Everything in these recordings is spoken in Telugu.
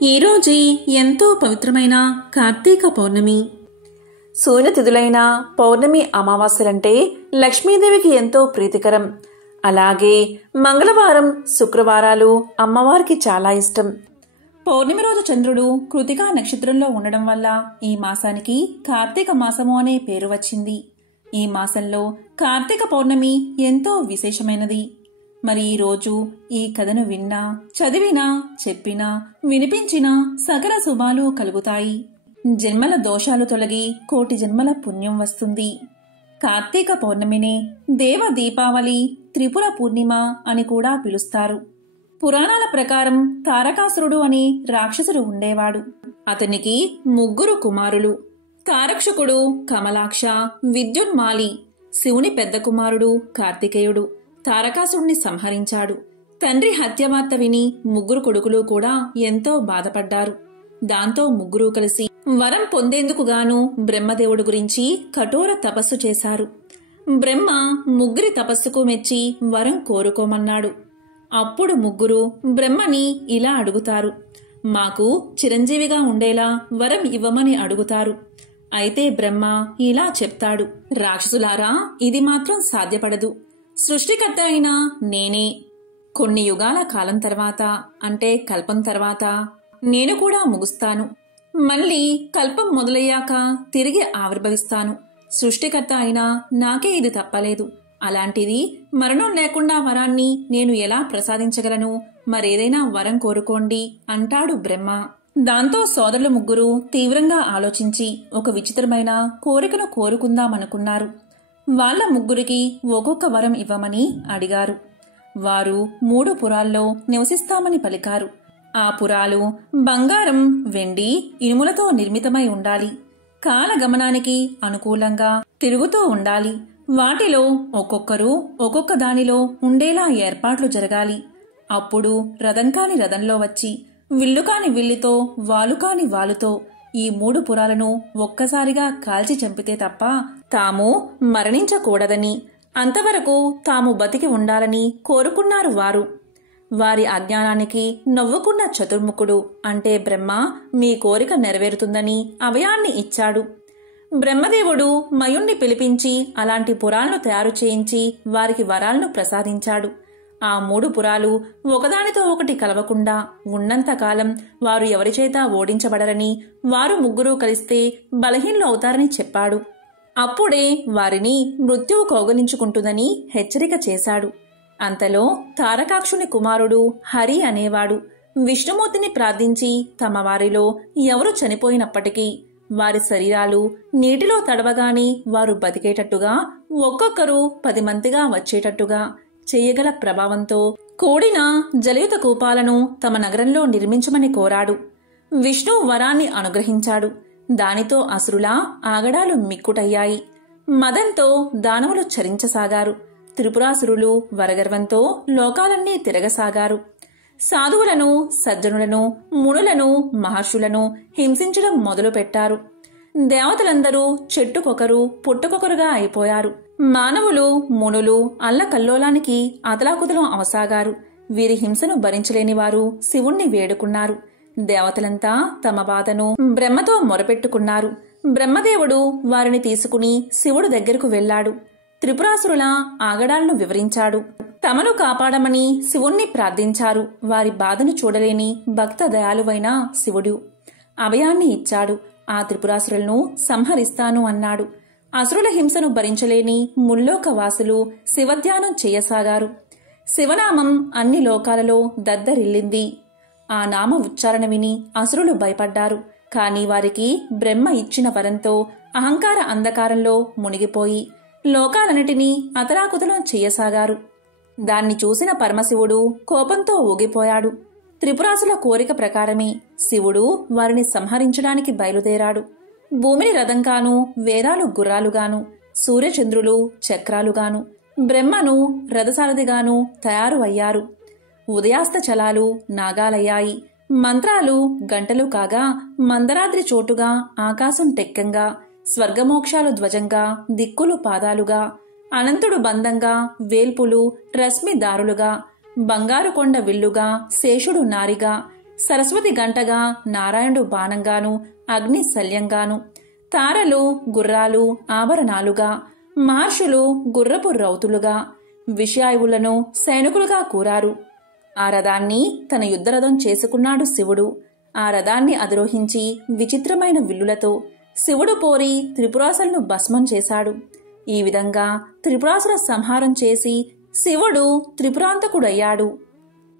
ఈరోజు ఎంతో పవిత్రమైన కార్తీక పౌర్ణమి. సూర్యతిథులైన పౌర్ణమి అమావాస్యలంటే లక్ష్మీదేవికి ఎంతో ప్రీతికరం. అలాగే మంగళవారం, శుక్రవారాలు అమ్మవారికి చాలా ఇష్టం. పౌర్ణమి రోజు చంద్రుడు కృతికా నక్షత్రంలో ఉండడం వల్ల ఈ మాసానికి కార్తీక మాసము అనే పేరు వచ్చింది. ఈ మాసంలో కార్తీక పౌర్ణమి ఎంతో విశేషమైనది. మరి ఈ రోజు ఈ కథను విన్నా, చదివినా, చెప్పినా, వినిపించినా సకల శుభాలు కలుగుతాయి. జన్మల దోషాలు తొలగి కోటి జన్మల పుణ్యం వస్తుంది. కార్తీక పౌర్ణమిని దేవ దీపావళి, త్రిపుర పూర్ణిమ అని కూడా పిలుస్తారు. పురాణాల ప్రకారం తారకాసురుడు అనే రాక్షసుడు ఉండేవాడు. అతనికి 3 కుమారులు. తారక్షకుడు, కమలాక్ష, విద్యున్మాలి. శివుని పెద్ద కుమారుడు కార్తికేయుడు తారకాసురుణ్ణి సంహరించాడు. తండ్రి హత్యవార్త విని 3 కొడుకులు కూడా ఎంతో బాధపడ్డారు. దాంతో 3 కలిసి వరం పొందేందుకు గాను బ్రహ్మదేవుడు గురించి కఠోర తపస్సు చేశారు. బ్రహ్మ 3 తపస్సుకు మెచ్చి వరం కోరుకోమన్నాడు. అప్పుడు 3 బ్రహ్మని ఇలా అడుగుతారు: మాకు చిరంజీవిగా ఉండేలా వరం ఇవ్వమని అడుగుతారు. అయితే బ్రహ్మ ఇలా చెప్తాడు: రాక్షసులారా, ఇది మాత్రం సాధ్యపడదు. సృష్టికర్త అయిన నేనే కొన్ని యుగాల కాలం తర్వాత, అంటే కల్పం తర్వాత నేను కూడా ముగుస్తాను. మళ్ళీ కల్పం మొదలయ్యాక తిరిగి ఆవిర్భవిస్తాను. సృష్టికర్త అయినా నాకే ఇది తప్పలేదు. అలాంటిది మరణం లేకుండా వరాన్ని నేను ఎలా ప్రసాదించగలను? మరేదైనా వరం కోరుకోండి అంటాడు బ్రహ్మ. దాంతో సోదరులు 3 తీవ్రంగా ఆలోచించి ఒక విచిత్రమైన కోరికను కోరుకుందామనుకున్నారు. వాళ్ల 3కి ఒక్కొక్క వరం ఇవ్వమని అడిగారు. వారు 3 పురాల్లో నివసిస్తామని పలికారు. ఆ పురాలు బంగారం, వెండి, ఇనుములతో నిర్మితమై ఉండాలి. కాలగమనానికి అనుకూలంగా తిరుగుతూ ఉండాలి. వాటిలో ఒక్కొక్కరు ఒక్కొక్క దానిలో ఉండేలా ఏర్పాట్లు జరగాలి. అప్పుడు రథం కాని రథంలో వచ్చి, విల్లు కాని విల్లుతో, వాలు కాని వాలుతో ఈ 3 పురాలను ఒక్కసారిగా కాల్చి చంపితే తప్ప తాము మరణించకూడదని, అంతవరకు తాము బతికి ఉండాలని కోరుకున్నారు వారు. వారి అజ్ఞానానికి నవ్వుకున్న చతుర్ముఖుడు అంటే బ్రహ్మ మీ కోరిక నెరవేరుతుందని అభయాన్ని ఇచ్చాడు. బ్రహ్మదేవుడు మయుణ్ణి పిలిపించి అలాంటి పురాలను తయారు చేయించి వారికి వరాలను ప్రసాదించాడు. ఆ 3 పురాలు ఒకదానితో ఒకటి కలవకుండా ఉన్నంతకాలం వారు ఎవరిచేత ఓడించబడరని, వారు 3 కలిస్తే బలహీనులు అవుతారని చెప్పాడు. అప్పుడే వారిని మృత్యువు కౌగలించుకుంటుందని హెచ్చరిక చేశాడు. అంతలో తారకాక్షుని కుమారుడు హరి అనేవాడు విష్ణుమూర్తిని ప్రార్థించి తమ వారిలో ఎవరు చనిపోయినప్పటికీ వారి శరీరాలు నీటిలో తడవగానే వారు బతికేటట్టుగా, ఒక్కొక్కరు 10 మందిగా వచ్చేటట్టుగా చెయ్యగల ప్రభావంతో కూడిన జలయుత కూపాలను తమ నగరంలో నిర్మించమని కోరాడు. విష్ణు వరాన్ని అనుగ్రహించాడు. దానితో అసురుల ఆగడాలు మిక్కుటయ్యాయి. మదంతో దానవులు చరించసాగారు. త్రిపురాసురులు వరగర్వంతో లోకాలన్నీ తిరగసాగారు. సాధువులను, సజ్జనులను, మునులను, మహర్షులను హింసించడం మొదలుపెట్టారు. దేవతలందరూ చెట్టుకొకరు పుట్టుకొకరుగా అయిపోయారు. మానవులు, మునులు అల్లకల్లోలానికి అతలాకుతలం అవసాగారు. వీరి హింసను భరించలేని వారు శివుణ్ణి వేడుకున్నారు. దేవతలంతా తమ బాధను బ్రహ్మతో మొరపెట్టుకున్నారు. బ్రహ్మదేవుడు వారిని తీసుకుని శివుడు దగ్గరకు వెళ్లాడు. త్రిపురాసురుల ఆగడాలను వివరించాడు. తమను కాపాడమని శివుణ్ణి ప్రార్థించారు. వారి బాధను చూడలేని భక్త దయాలువైన శివుడు అభయాన్ని ఇచ్చాడు. ఆ త్రిపురాసురులను సంహరిస్తాను అన్నాడు. అసురుల హింసను భరించలేని ముల్లోకవాసులు శివధ్యానం చేయసాగారు. శివనామం అన్ని లోకాలలో దద్దరిల్లింది. ఆ నామ ఉచ్చారణ విని అసురులు భయపడ్డారు. కాని వారికి బ్రహ్మ ఇచ్చిన వరంతో అహంకార అంధకారంలో మునిగిపోయి లోకాలన్నిటినీ అతలాకుతలం చేయసాగారు. దాన్ని చూసిన పరమశివుడు కోపంతో ఊగిపోయాడు. త్రిపురాసుల కోరిక ప్రకారమే శివుడు వారిని సంహరించడానికి బయలుదేరాడు. భూమిని రథంగాను, వేదాలు గుర్రాలుగాను, సూర్యచంద్రులు చక్రాలుగాను, బ్రహ్మను రథసారథిగాను తయారు అయ్యారు. ఉదయాస్త చలాలు నాగాలయ్యాయి. మంత్రాలు గంటలు కాగా మందరాద్రి చోటుగా ఆకాశం టెక్కంగా, స్వర్గమోక్షాలు ధ్వజంగా, దిక్కులు పాదాలుగా, అనంతుడు బంధంగా, వేల్పులు రశ్మి దారులుగా, బంగారు కొండ విల్లుగా, శేషుడు నారిగా, సరస్వతి గంటగా, నారాయణుడు బాణంగాను, అగ్ని శల్యంగాను, తారలు గుర్రాలు ఆభరణాలుగా, మహర్షులు గుర్రపు రౌతులుగా, విషయాయువులను సైనికులుగా కూరారు. ఆ రథాన్ని తన యుద్ధరథం చేసుకున్నాడు శివుడు. ఆ రథాన్ని అధిరోహించి విచిత్రమైన విల్లులతో శివుడు పోరి త్రిపురాసులను భస్మం చేశాడు. ఈ విధంగా త్రిపురాసుల సంహారం చేసి శివుడు త్రిపురాంతకుడయ్యాడు.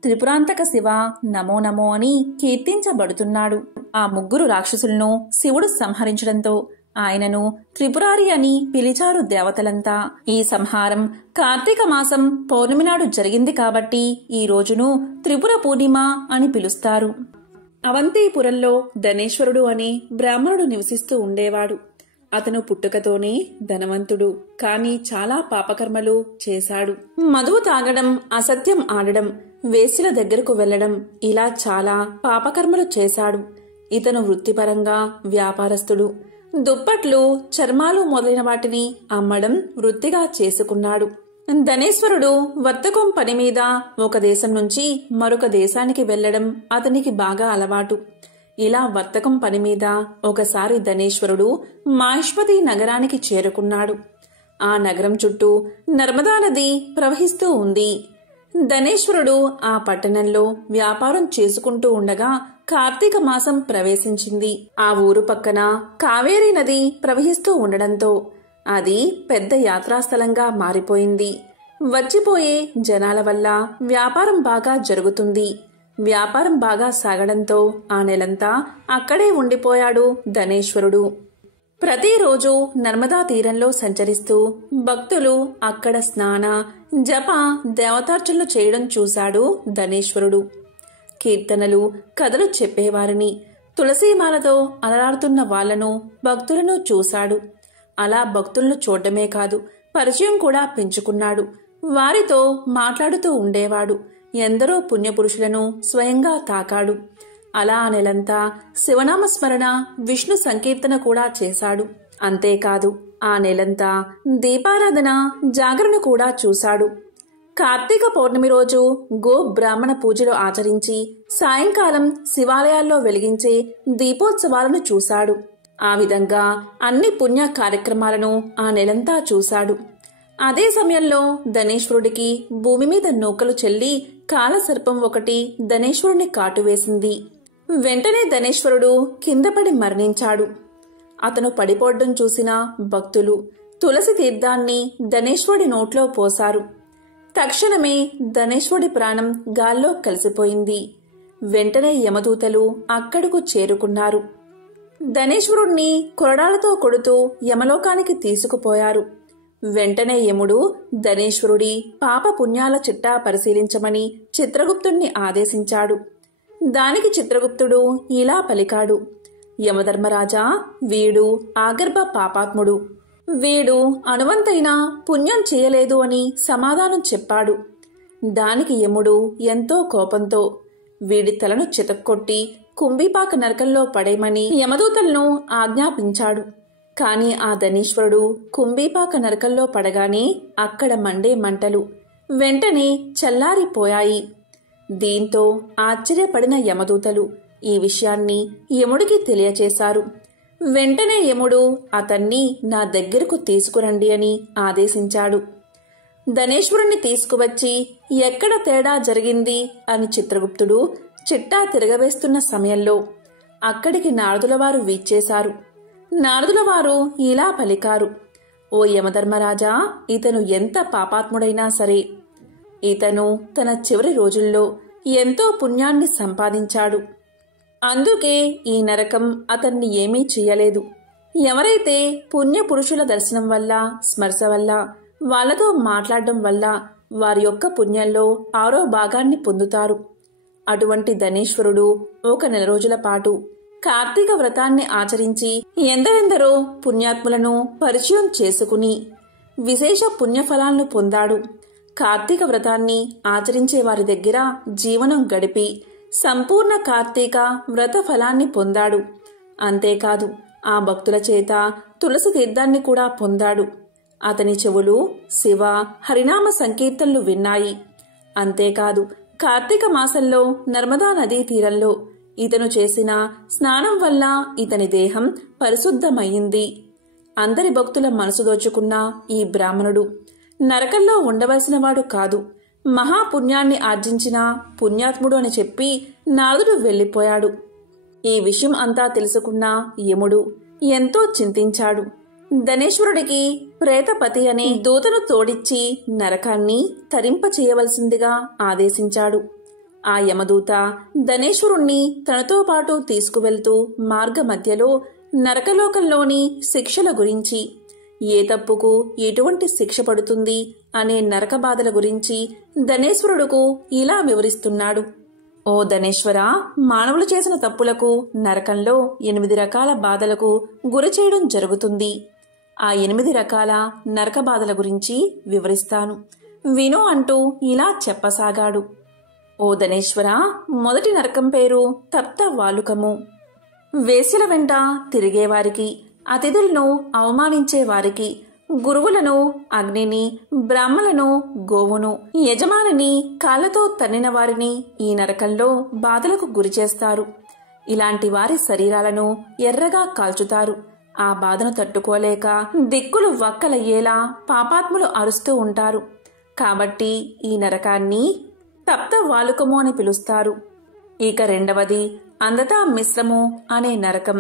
త్రిపురాంతక శివ నమో నమో అని కీర్తించబడుతున్నాడు. ఆ ముగ్గురు రాక్షసులను శివుడు సంహరించడంతో ఆయనను త్రిపురారి అని పిలిచారు దేవతలంతా. ఈ సంహారం కార్తీక మాసం పౌర్ణమి నాడు జరిగింది కాబట్టి ఈ రోజును త్రిపుర పూర్ణిమ అని పిలుస్తారు. అవంతిపురంలో ధనేశ్వరుడు అనే బ్రాహ్మణుడు నివసిస్తూ ఉండేవాడు. అతను పుట్టుకతోనే ధనవంతుడు, కాని చాలా పాపకర్మలు చేశాడు. మధువు తాగడం, అసత్యం ఆడడం, వేశ్యల దగ్గరకు వెళ్లడం, ఇలా చాలా పాపకర్మలు చేశాడు. ఇతను వృత్తిపరంగా వ్యాపారస్తుడు. దుప్పట్లు, చర్మాలు మొదలైన వాటిని అమ్మడం వృత్తిగా చేసుకున్నాడు. ధనేశ్వరుడు వర్తకం పని మీద ఒక దేశం నుంచి మరొక దేశానికి వెళ్లడం అతనికి బాగా అలవాటు. ఇలా వర్తకం పని మీద ఒకసారి ధనేశ్వరుడు మాహిష్మతి నగరానికి చేరుకున్నాడు. ఆ నగరం చుట్టూ నర్మదా నది ప్రవహిస్తూ ఉంది. ధనేశ్వరుడు ఆ పట్టణంలో వ్యాపారం చేసుకుంటూ ఉండగా కార్తీక మాసం ప్రవేశించింది. ఆ ఊరు పక్కన కావేరీ నది ప్రవహిస్తూ ఉండడంతో అది పెద్ద యాత్రాస్థలంగా మారిపోయింది. వచ్చిపోయే జనాల వల్ల వ్యాపారం బాగా జరుగుతుంది. వ్యాపారం బాగా సాగడంతో ఆ నెలంతా అక్కడే ఉండిపోయాడు ధనేశ్వరుడు. ప్రతిరోజు నర్మదా తీరంలో సంచరిస్తూ భక్తులు అక్కడ స్నాన, జప, దేవతార్చనలు చేయడం చూశాడు ధనేశ్వరుడు. కీర్తనలు, కథలు చెప్పేవారిని, తులసీమాలతో అలరాడుతున్న వాళ్లను, భక్తులను చూశాడు. అలా భక్తులను చూడడమే కాదు, పరిచయం కూడా పెంచుకున్నాడు. వారితో మాట్లాడుతూ ఉండేవాడు. ఎందరో పుణ్యపురుషులను స్వయంగా తాకాడు. అలా ఆ నెలంతా శివనామస్మరణ, విష్ణు సంకీర్తన కూడా చేశాడు. అంతేకాదు ఆ నెలంతా దీపారాధన, జాగరణ కూడా చూశాడు. కార్తీక పౌర్ణమి రోజు గో బ్రాహ్మణ పూజలు ఆచరించి సాయంకాలం శివాలయాల్లో వెలిగించే దీపోత్సవాలను చూశాడు. ఆ విధంగా అన్ని పుణ్య కార్యక్రమాలను ఆ నెలంతా చూశాడు. అదే సమయంలో ధనేశ్వరుడికి భూమి మీద నూకలు చెల్లి కాలసర్పం ఒకటి ధనేశ్వరుని కాటువేసింది. వెంటనే ధనేశ్వరుడు కిందపడి మరణించాడు. అతను పడిపోవడం చూసిన భక్తులు తులసి తీర్థాన్ని ధనేశ్వరుడి నోట్లో పోశారు. తక్షణమే ధనేశ్వరుడి ప్రాణం గాల్లో కలిసిపోయింది. వెంటనే యమదూతలు అక్కడకు చేరుకున్నారు. ధనేశ్వరుణ్ణి కొరడాలతో కొడుతూ యమలోకానికి తీసుకుపోయారు. వెంటనే యముడు ధనేశ్వరుడి పాప పుణ్యాల చిట్టా పరిశీలించమని చిత్రగుప్తుణ్ణి ఆదేశించాడు. దానికి చిత్రగుప్తుడు ఇలా పలికాడు: యమధర్మరాజా, వీడు ఆగర్భ పాపాత్ముడు. వీడు అణువంతైనా పుణ్యం చేయలేదు అని సమాధానం చెప్పాడు. దానికి యముడు ఎంతో కోపంతో వీడి తలను చితక్కొట్టి కుంభీపాక నరకంలో పడేయమని యమదూతలను ఆజ్ఞాపించాడు. కాని ఆ ధనేశ్వరుడు కుంభీపాక నరకంలో పడగానే అక్కడ మండే మంటలు వెంటనే చల్లారిపోయాయి. దీంతో ఆశ్చర్యపడిన యమదూతలు ఈ విషయాన్ని యముడికి తెలియచేశారు. వెంటనే యముడు అతన్ని నా దగ్గరకు తీసుకురండి అని ఆదేశించాడు. ధనేశ్వరుణ్ణి తీసుకువచ్చి ఎక్కడ తేడా జరిగింది అని చిత్రగుప్తుడు చిట్టా తిరగవేస్తున్న సమయంలో అక్కడికి నారదులవారు వీచ్చేశారు. నారదులవారు ఇలా పలికారు: ఓ యమధర్మరాజా, ఇతను ఎంత పాపాత్ముడైనా సరే ఇతను తన చివరి రోజుల్లో ఎంతో పుణ్యాన్ని సంపాదించాడు. అందుకే ఈ నరకం అతన్ని ఏమీ చెయ్యలేదు. ఎవరైతే పుణ్యపురుషుల దర్శనం వల్ల, స్మర్శ వల్ల, వాళ్లతో మాట్లాడడం వల్ల వారి యొక్క పుణ్యంలో 6వ భాగాన్ని పొందుతారు. అటువంటి ధనేశ్వరుడు 1 నెల రోజుల పాటు కార్తీక వ్రతాన్ని ఆచరించి ఎందరెందరో పుణ్యాత్ములను పరిచయం చేసుకుని విశేష పుణ్యఫలాలను పొందాడు. కార్తీక వ్రతాన్ని ఆచరించే వారి దగ్గర జీవనం గడిపి సంపూర్ణ కార్తీక వ్రత ఫలాన్ని పొందాడు. అంతేకాదు ఆ భక్తుల చేత తులసి తీర్థాన్ని కూడా పొందాడు. అతని చెవులు శివ హరినామ సంకీర్తనలు విన్నాయి. అంతేకాదు కార్తీక మాసంలో నర్మదా నదీ తీరంలో ఇతను చేసిన స్నానం వల్ల ఇతని దేహం పరిశుద్ధమయ్యింది. అందరి భక్తుల మనసు దోచుకున్న ఈ బ్రాహ్మణుడు నరకంలో ఉండవలసిన వాడు కాదు, మహాపుణ్యాన్ని ఆర్జించిన పుణ్యాత్ముడు అని చెప్పి నారదుడు వెళ్లిపోయాడు. ఈ విషయం అంతా తెలుసుకున్న యముడు ఎంతో చింతించాడు. ధనేశ్వరుడికి ప్రేతపతి అనే దూతను తోడిచ్చి నరకాన్ని తరింపచేయవలసిందిగా ఆదేశించాడు. ఆ యమదూత ధనేశ్వరుణ్ణి తనతో పాటు తీసుకువెళ్తూ మార్గ మధ్యలో నరకలోకంలోని శిక్షల గురించి, ఏ తప్పుకు ఎటువంటి శిక్ష పడుతుంది అనే నరక బాధల గురించి ధనేశ్వరుడుకు ఇలా వివరిస్తున్నాడు. ఓ ధనేశ్వరా, మానవులు చేసిన తప్పులకు నరకంలో 8 రకాల బాధలకు గురి చేయడం జరుగుతుంది. ఆ 8 రకాల నరక బాధల గురించి వివరిస్తాను, విను అంటూ ఇలా చెప్పసాగాడు. ఓ ధనేశ్వరా, మొదటి నరకం పేరు తప్త వాలుకము. వేశ్యల వెంట తిరిగేవారికి, అతిథులను అవమానించేవారికి, గురువులను, అగ్నిని, బ్రాహ్మలను, గోవును, యజమానిని కాళ్లతో తన్నిన వారిని ఈ నరకంలో బాధలకు గురిచేస్తారు. ఇలాంటి వారి శరీరాలను ఎర్రగా కాల్చుతారు. ఆ బాధను తట్టుకోలేక దిక్కులు వక్కలయ్యేలా పాపాత్ములు అరుస్తూ ఉంటారు. కాబట్టి ఈ నరకాన్ని తప్త వాలుకము అని పిలుస్తారు. ఇక రెండవది అందతా మిశ్రము అనే నరకం.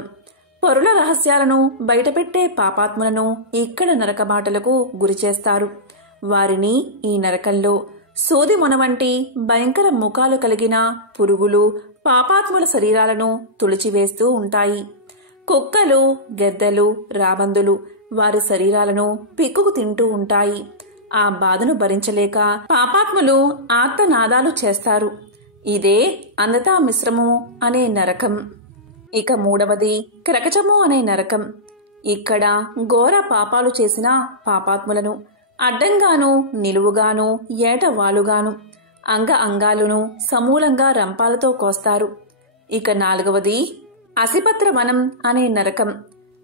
పరుల రహస్యాలను బయటపెట్టే పాపాత్ములను ఇక్కడ నరకబాటలకు గురిచేస్తారు. వారిని ఈ నరకంలో సూది మొన వంటి భయంకర ముఖాలు కలిగిన పురుగులు పాపాత్ముల శరీరాలను తుడిచివేస్తూ ఉంటాయి. కుక్కలు, గెద్దలు, రాబందులు వారి శరీరాలను పిక్కుకు తింటూ ఉంటాయి. ఆ బాధను భరించలేక పాపాత్ములు ఆర్తనాదాలు చేస్తారు. ఇదే అందతా మిశ్రము అనే నరకం. ఇక మూడవది క్రకచము అనే నరకం. ఇక్కడ ఘోర పాపాలు చేసిన పాపాత్ములను అడ్డంగాను, నిలువుగాను, ఏటవాలుగాను, అంగ అంగాలను సమూలంగా రంపాలతో కోస్తారు. ఇక నాలుగవది అసిపత్ర వనం అనే నరకం.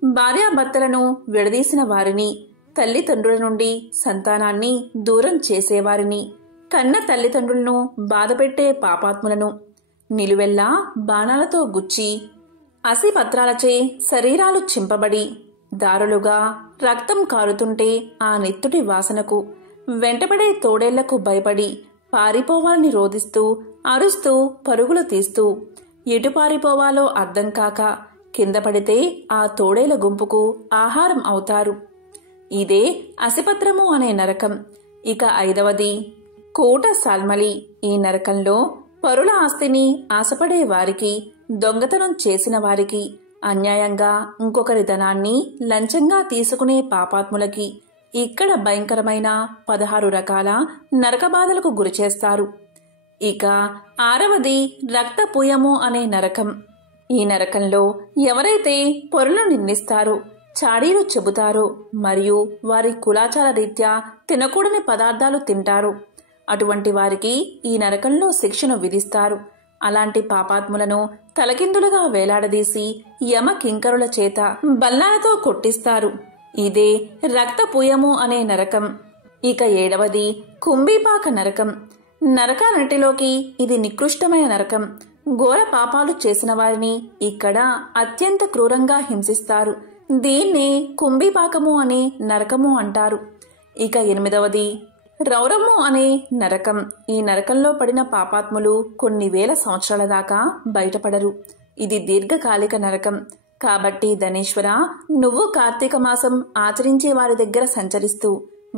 భార్యాభర్తలను విడదీసిన వారిని, తల్లిదండ్రుల నుండి సంతానాన్ని దూరం చేసేవారిని, కన్న తల్లిదండ్రులను బాధపెట్టే పాపాత్ములను నిలువెల్లా బాణాలతో గుచ్చి, అసిపత్రాలచే శరీరాలు చింపబడి దారులుగా రక్తం కారుతుంటే ఆ నెత్తుటి వాసనకు వెంటబడే తోడేళ్లకు భయపడి పారిపోవాలని రోదిస్తూ అరుస్తూ పరుగులు తీస్తూ ఎటు పారిపోవాలో అర్థం కాక కింద పడితే ఆ తోడేళ్ల గుంపుకు ఆహారం అవుతారు. ఇదే అసిపత్రము అనే నరకం. ఇక ఐదవది కూట సాల్మలి. ఈ నరకంలో పరుల ఆస్తిని ఆశపడే వారికి, దొంగతనం చేసిన వారికి, అన్యాయంగా ఇంకొకరి ధనాన్ని లంచంగా తీసుకునే పాపాత్ములకి ఇక్కడ భయంకరమైన 16 రకాల నరకబాధలకు గురిచేస్తారు. ఇక ఆరవది రక్తపూయము అనే నరకం. ఈ నరకంలో ఎవరైతే పొరులను నిందిస్తారో, చాడీలు చెబుతారో మరియు వారి కులాచార రీత్యా తినకూడని పదార్థాలు తింటారో అటువంటి వారికి ఈ నరకంలో శిక్షను విధిస్తారు. అలాంటి పాపాత్ములను తలకిందులుగా వేలాడదీసి యమ కింకరుల చేత బల్లాలతో కొట్టిస్తారు. ఇదే రక్తపూయము అనే నరకం. ఇక ఏడవది కుంభీపాక నరకం. నరకాలన్నిటిలోకి ఇది నికృష్టమైన నరకం. ఘోర పాపాలు చేసిన వారిని ఇక్కడ అత్యంత క్రూరంగా హింసిస్తారు. దీన్నే కుంభీపాకము అనే నరకము అంటారు. ఇక ఎనిమిదవది రౌరము అనే నరకం. ఈ నరకంలో పడిన పాపాత్ములు కొన్ని వేల సంవత్సరాల దాకా బయటపడరు. ఇది దీర్ఘకాలిక నరకం. కాబట్టి ధనేశ్వర, నువ్వు కార్తీక మాసం ఆచరించే వారి దగ్గర సంచరిస్తూ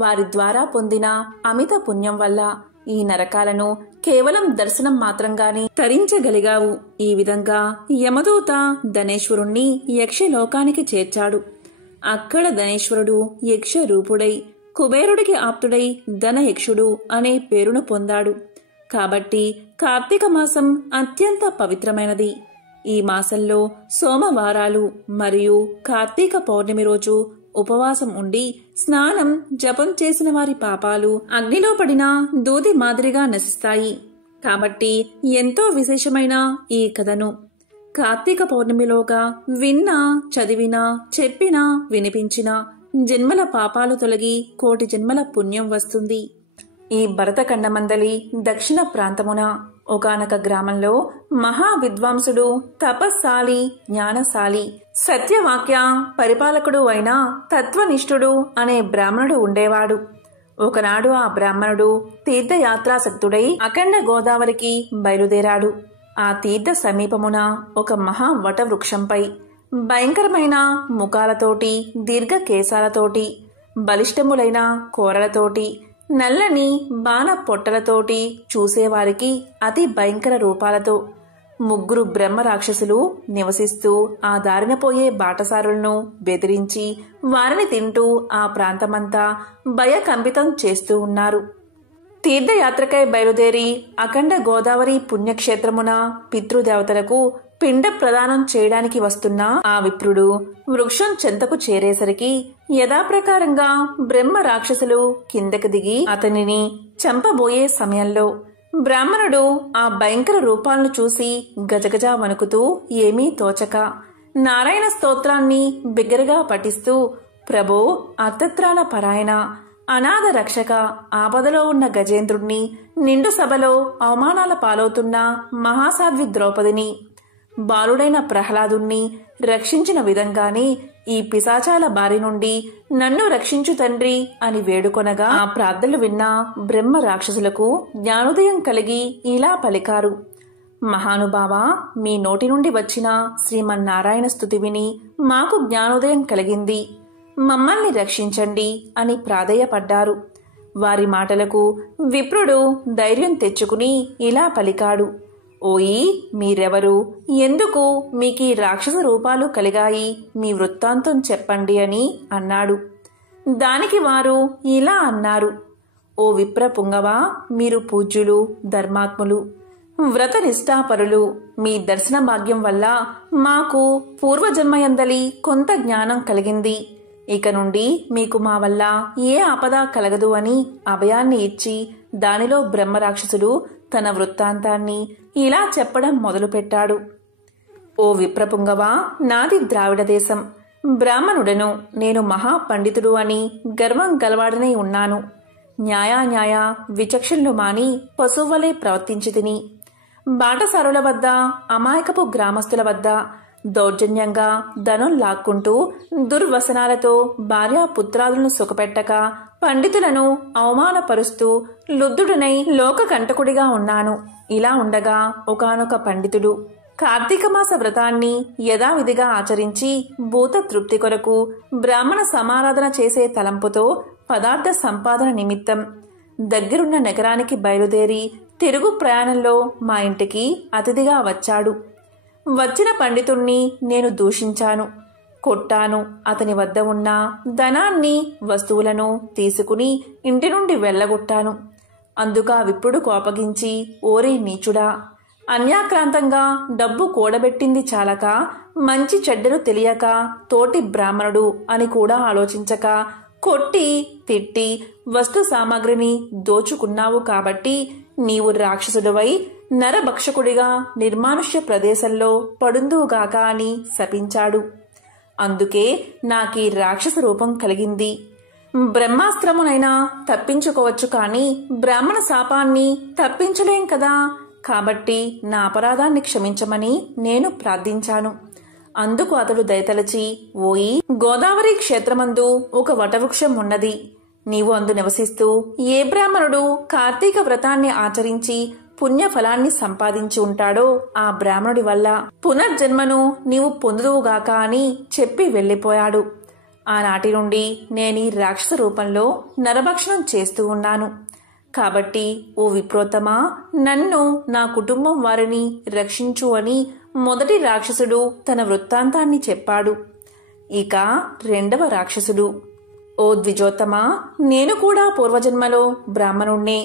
వారి ద్వారా పొందిన అమిత పుణ్యం వల్ల ఈ నరకాలను కేవలం దర్శనం మాత్రంగానే తరించగలిగావు. ఈ విధంగా యమదూత ధనేశ్వరుణ్ణి యక్షలోకానికి చేర్చాడు. అక్కడ ధనేశ్వరుడు యక్ష రూపుడై కుబేరుడికి ఆప్తుడై ధనయక్షుడు అనే పేరును పొందాడు. కాబట్టి కార్తీక మాసం అత్యంత పవిత్రమైనది. ఈ మాసంలో సోమవారాలు మరియు కార్తీక పౌర్ణమి రోజు ఉపవాసం ఉండి స్నానం, జపం చేసిన వారి పాపాలు అగ్నిలో పడిన దూది మాదిరిగా నశిస్తాయి. కాబట్టి ఎంతో విశేషమైన ఈ కథను కార్తీక పౌర్ణమిలోగా విన్నా, చదివినా, చెప్పినా, వినిపించినా జన్మల పాపాలు తొలగి కోటి జన్మల పుణ్యం వస్తుంది. ఈ భరతఖండమందలి దక్షిణ ప్రాంతమున ఒకానొక గ్రామంలో మహా విద్వాంసుడు, తపస్శాలి, జ్ఞానశాలి, సత్యవాక్య పరిపాలకుడు అయిన తత్వనిష్ఠుడు అనే బ్రాహ్మణుడు ఉండేవాడు. ఒకనాడు ఆ బ్రాహ్మణుడు తీర్థయాత్రాసక్తుడై అఖండ గోదావరికి బయలుదేరాడు. ఆ తీర్థ సమీపమున ఒక మహా వటవృక్షంపై భయంకరమైన ముఖాలతోటి, దీర్ఘ కేశాలతోటి, బలిష్టములైన కోరలతోటి, నల్లని బాణ పొట్టలతోటి, చూసేవారికి అతి భయంకర రూపాలతో 3 బ్రహ్మ రాక్షసులు నివసిస్తూ ఆ దారిన పోయే బాటసారులను బెదిరించి వారిని తింటూ ఆ ప్రాంతమంతా భయకంపితం చేస్తూ ఉన్నారు. తీర్థయాత్రకై బయలుదేరి అఖండ గోదావరి పుణ్యక్షేత్రమున పితృదేవతలకు పిండ ప్రదానం చేయడానికి వస్తున్న ఆ విప్రుడు వృక్షం చెంతకు చేరేసరికి యథాప్రకారంగా బ్రహ్మ రాక్షసులు కిందకి దిగి అతనిని చంపబోయే సమయంలో బ్రాహ్మణుడు ఆ భయంకర రూపాలను చూసి గజగజ వణుకుతూ ఏమీ తోచక నారాయణ స్తోత్రాన్ని బిగ్గరగా పఠిస్తూ, ప్రభో అర్థత్రాణ పరాయణ, అనాథ రక్షక, ఆపదలో ఉన్న గజేంద్రుణ్ణి, నిండు సభలో అవమానాల పాలవుతున్న మహాసాధ్వి ద్రౌపదిని, బాలుడైన ప్రహ్లాదుణ్ణి రక్షించిన విధంగానే ఈ పిశాచాల బారి నుండి నన్ను రక్షించు తండ్రి అని వేడుకొనగా ఆ ప్రార్థనలు విన్న బ్రహ్మ రాక్షసులకు జ్ఞానోదయం కలిగి ఇలా పలికారు. మహానుభావా, మీ నోటి నుండి వచ్చిన శ్రీమన్నారాయణ స్తుతి విని మాకు జ్ఞానోదయం కలిగింది, మమ్మల్ని రక్షించండి అని ప్రాధేయపడ్డారు. వారి మాటలకు విప్రుడు ధైర్యం తెచ్చుకుని ఇలా పలికాడు. ఓయి, మీరెవరు, ఎందుకు మీకీ రాక్షస రూపాలు కలిగాయి, మీ వృత్తాంతం చెప్పండి అని అన్నాడు. దానికి వారు ఇలా అన్నారు. ఓ విప్ర పుంగవా, మీరు పూజ్యులు, ధర్మాత్ములు, వ్రత నిష్ఠాపరులు. మీ దర్శన భాగ్యం వల్ల మాకు పూర్వజన్మయందలి కొంత జ్ఞానం కలిగింది. ఇక నుండి మీకు మా వల్ల ఏ ఆపద కలగదు అని అభయాన్ని ఇచ్చి దానిలో బ్రహ్మరాక్షసుడు తన వృత్తాంతాన్ని ఇలా చెప్పడం మొదలుపెట్టాడు. ఓ విప్రపుంగవా, నాది ద్రావిడ దేశం, బ్రాహ్మణుడను, నేను మహాపండితుడు అని గర్వం గలవాడనై ఉన్నాను. న్యాయ విచక్షణలు మాని పశువులే ప్రవర్తించి తిని బాటసారుల వద్ద, అమాయకపు గ్రామస్తుల వద్ద దౌర్జన్యంగా ధనం లాక్కుంటూ దుర్వసనాలతో భార్యాపుత్రాదులను సుఖపెట్టక పండితులను అవమానపరుస్తూ లుబ్ధుడనై లోక కంటకుడిగా ఉన్నాను. ఇలా ఉండగా ఒకానొక పండితుడు కార్తీక మాస వ్రతాన్ని యథావిధిగా ఆచరించి భూత తృప్తి కొరకు బ్రాహ్మణ సమారాధన చేసే తలంపుతో పదార్థ సంపాదన నిమిత్తం దగ్గరున్న నగరానికి బయలుదేరి తిరుగు ప్రయాణంలో మా ఇంటికి అతిథిగా వచ్చాడు. వచ్చిన పండితుణ్ణి నేను దూషించాను, కొట్టాను. అతని వద్ద ఉన్న ధనాన్ని, వస్తువులను తీసుకుని ఇంటి నుండి వెళ్ళగొట్టాను. అందుక విప్రుడు కోపగించి, ఓరే నీచుడా, అన్యాక్రాంతంగా డబ్బు కూడబెట్టింది చాలక, మంచి చెడ్డలు తెలియక, తోటి బ్రాహ్మణుడు అని కూడా ఆలోచించక కొట్టి తిట్టి వస్తు సామాగ్రిని దోచుకున్నావు కాబట్టి నీవు రాక్షసుడివై నరభక్షకుడిగా నిర్మానుష్య ప్రదేశంలో పడుందువుగాక అని శపించాడు. అందుకే నాకీ రాక్షస రూపం కలిగింది. బ్రహ్మాస్త్రమునైనా తప్పించుకోవచ్చు కాని బ్రాహ్మణ శాపాన్ని తప్పించలేం కదా. కాబట్టి నా అపరాధాన్ని క్షమించమని నేను ప్రార్థించాను. అందుకు అతడు దయతలచి, ఓయి, గోదావరి క్షేత్రమందు ఒక వటవృక్షం ఉన్నది. నీవు అందు నివసిస్తూ ఏ బ్రాహ్మణుడు కార్తీక వ్రతాన్ని ఆచరించి పుణ్యఫలాన్ని సంపాదించి ఉంటాడో ఆ బ్రాహ్మణుడి వల్ల పునర్జన్మను నీవు పొందుదువుగాక అని చెప్పి వెళ్లిపోయాడు. ఆనాటి నుండి నేనీ రాక్షస రూపంలో నరభక్షణం చేస్తూ ఉన్నాను. కాబట్టి ఓ విప్రోత్తమా, నన్ను, నా కుటుంబం వారిని రక్షించు అని మొదటి రాక్షసుడు తన వృత్తాంతాన్ని చెప్పాడు. ఇక రెండవ రాక్షసుడు, ఓ ద్విజోత్తమా, నేను కూడా పూర్వజన్మలో బ్రాహ్మణుణ్ణే.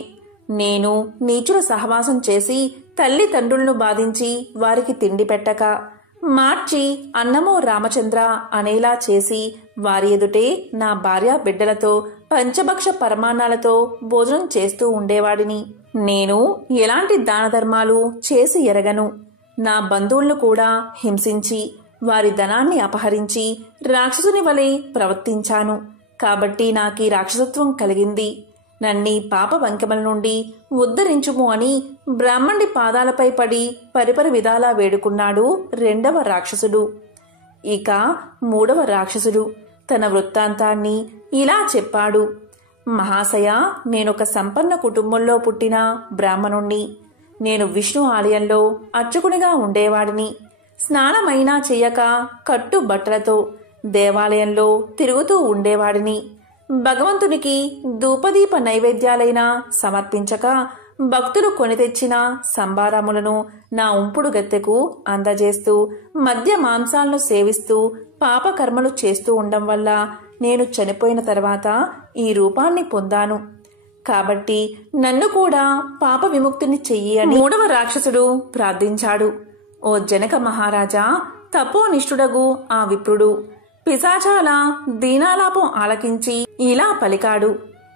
నేను నీచుల సహవాసం చేసి తల్లిదండ్రులను బాధించి వారికి తిండి పెట్టక, మార్చి అన్నమో రామచంద్ర అనేలా చేసి వారి ఎదుటే నా భార్య బిడ్డలతో పంచభక్ష పరమాన్నాలతో భోజనం చేస్తూ ఉండేవాడిని. నేను ఎలాంటి దాన ధర్మాలు చేసి ఎరగను. నా బంధువులను కూడా హింసించి వారి ధనాన్ని అపహరించి రాక్షసుని వలె ప్రవర్తించాను. కాబట్టి నాకీ రాక్షసత్వం కలిగింది. నన్నీ పాప వంకెమల నుండి ఉద్ధరించుము అని బ్రాహ్మణుడి పాదాలపై పడి పరిపరి విధాలా వేడుకున్నాడు రెండవ రాక్షసుడు. ఇక మూడవ రాక్షసుడు తన వృత్తాంతాన్ని ఇలా చెప్పాడు. మహాశయ, నేనొక సంపన్న కుటుంబంలో పుట్టిన బ్రాహ్మణుణ్ణి. నేను విష్ణు ఆలయంలో అర్చకునిగా ఉండేవాడిని. స్నానమైనా చెయ్యక కట్టు బట్టలతో దేవాలయంలో తిరుగుతూ ఉండేవాడిని. భగవంతునికి ధూపదీప నైవేద్యాలైనా సమర్పించక భక్తులు కొని తెచ్చిన సంబారములను నా ఉంపుడు గత్తెకు అందజేస్తూ మద్య మాంసాలను సేవిస్తూ పాపకర్మలు చేస్తూ ఉండడం వల్ల నేను చనిపోయిన తర్వాత ఈ రూపాన్ని పొందాను. కాబట్టి నన్ను కూడా పాప విముక్తిని చెయ్యి అని మూడవ రాక్షసుడు ప్రార్థించాడు. ఓ జనక మహారాజా, తపోనిష్ఠుడగు ఆ విప్రుడు పిశాచాల దీనాలాపం ఆలకించి ఇలా పలికాడు.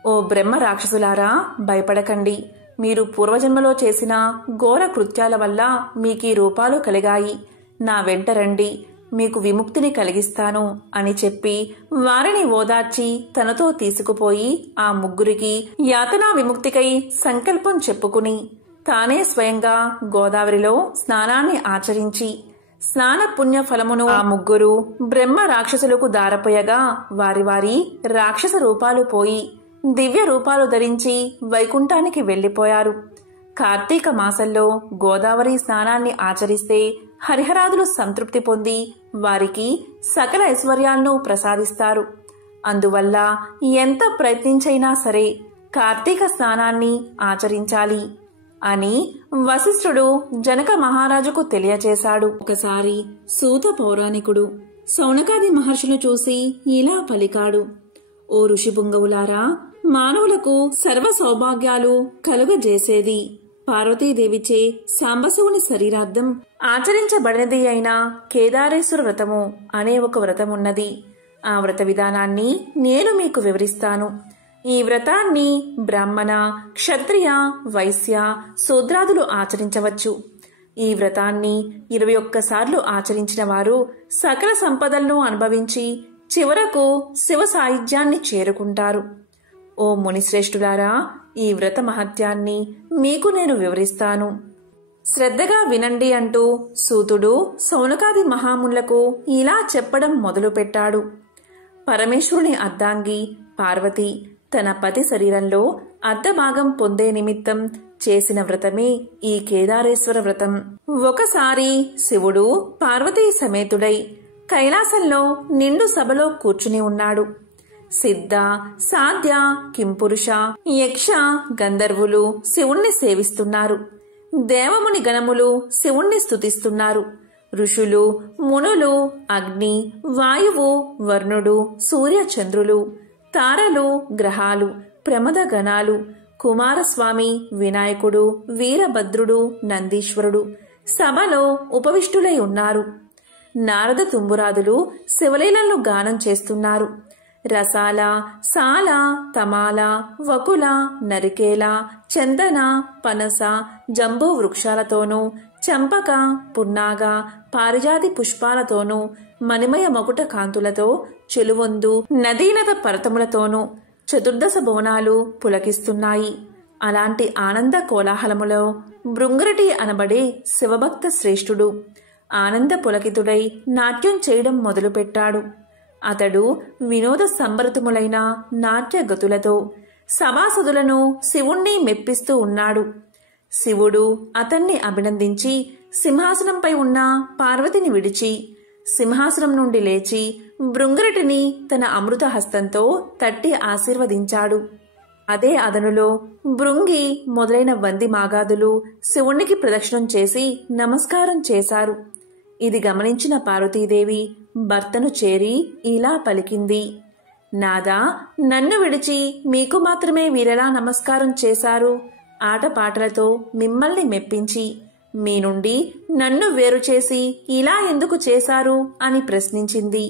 ఓ బ్రహ్మ రాక్షసులారా, భయపడకండి. మీరు పూర్వజన్మలో చేసిన ఘోర కృత్యాల వల్ల మీకీ రూపాలు కలిగాయి. నా వెంట రండి, మీకు విముక్తిని కలిగిస్తాను అని చెప్పి వారిని ఓదార్చి తనతో తీసుకుపోయి ఆ ముగ్గురికి యాతనా విముక్తికై సంకల్పం చెప్పుకుని తానే స్వయంగా గోదావరిలో స్నానాన్ని ఆచరించి స్నాన పుణ్య ఫలమును ఆ ముగ్గురు బ్రహ్మ రాక్షసులకు దారపోయగా వారి వారి రాక్షస రూపాలు పోయి దివ్య రూపాలు ధరించి వైకుంఠానికి వెళ్లిపోయారు. కార్తీక మాసంలో గోదావరి స్నానాన్ని ఆచరిస్తే హరిహరాదులు సంతృప్తి పొంది వారికి సకల ఐశ్వర్యాలను ప్రసాదిస్తారు. అందువల్ల ఎంత ప్రయత్నించైనా సరే కార్తీక స్నానాన్ని ఆచరించాలి అని వశిష్ఠుడు జనక మహారాజుకు తెలియచేశాడు. ఒకసారి సూత పౌరాణికుడు శౌనకాది మహర్షులు చూసి ఇలా పలికాడు. ఓ ఋషిపుంగవులారా, మానవులకు సర్వ సౌభాగ్యాలు కలుగజేసేది పార్వతీదేవిచే సాంబశివుని శరీరార్థం ఆచరించబడినది అయిన కేదారేశ్వర వ్రతము అనే ఒక వ్రతమున్నది. ఆ వ్రత విధానాన్ని నేను మీకు వివరిస్తాను. ఈ వ్రతాన్ని బ్రాహ్మణ, క్షత్రియ, వైశ్య, శూద్రాదులు ఆచరించవచ్చు. ఈ వ్రతాన్ని 21 సార్లు ఆచరించిన వారు సకల సంపదలను అనుభవించి చివరకు శివ సాయుధ్యాన్ని చేరుకుంటారు. ఓ మునిశ్రేష్ఠులారా, ఈ వ్రత మహత్యాన్ని మీకు నేను వివరిస్తాను. శ్రద్ధగా వినండి అంటూ సూతుడు శౌనకాది మహామునులకు ఇలా చెప్పడం మొదలుపెట్టాడు. పరమేశ్వరుని అర్ధాంగి పార్వతి తన పతి శరీరంలో అర్ధభాగం పొందే నిమిత్తం చేసిన వ్రతమే ఈ కేదారేశ్వర వ్రతం. ఒకసారి శివుడు పార్వతీ సమేతుడై కైలాసంలో నిండు సభలో కూర్చుని ఉన్నాడు. సిద్ధ, సాధ్య, కింపురుష, యక్ష, గంధర్వులు శివుణ్ణి సేవిస్తున్నారు. దేవముని గణములు శివుణ్ణి స్తుతిస్తున్నారు. ఋషులు, మునులు, అగ్ని, వాయువు, వర్ణుడు, సూర్య చంద్రులు, తారలు, గ్రహాలు, ప్రమద గణాలు, కుమారస్వామి, వినాయకుడు, వీరభద్రుడు, నందీశ్వరుడు సభలో ఉపవిష్టులై ఉన్నారు. నారద తుంబురాదులు శివలీలను గానం చేస్తున్నారు. రసాల, సాల, తమాల, వకుల, నరికేల, చందన, పనస, జంబూ వృక్షాలతోనూ చంపక, పున్నాగ, పారిజాతి పుష్పాలతోనూ మణిమయ మకుట కాంతులతో చెలువొందు నదీనద పర్వతములతోనూ చతుర్దశ భువనాలు పులకిస్తున్నాయి. అలాంటి ఆనంద కోలాహలములో భృంగరటి అనబడే శివభక్త శ్రేష్ఠుడు ఆనంద పులకితుడై నాట్యం చేయడం మొదలుపెట్టాడు. అతడు వినోద సంభరితములైన నాట్య గతులతో సభాసదులను శివుణ్ణి మెప్పిస్తూ ఉన్నాడు. శివుడు అతన్ని అభినందించి సింహాసనంపై ఉన్న పార్వతిని విడిచి సింహాసనం నుండి లేచి భృంగరటిని తన అమృత హస్తంతో తట్టి ఆశీర్వదించాడు. అదే అదనులో భృంగి మొదలైన వంది మాగాదులు శివుణ్ణికి ప్రదక్షిణం చేసి నమస్కారం చేశారు. ఇది గమనించిన పార్వతీదేవి భర్తను చేరి ఇలా పలికింది. నాదా, నన్ను విడిచి మీకు మాత్రమే వీరెలా నమస్కారం చేశారు? ఆటపాటలతో మిమ్మల్ని మెప్పించి మీ నుండి నన్ను వేరు చేసి ఇలా ఎందుకు చేశారు అని ప్రశ్నించింది.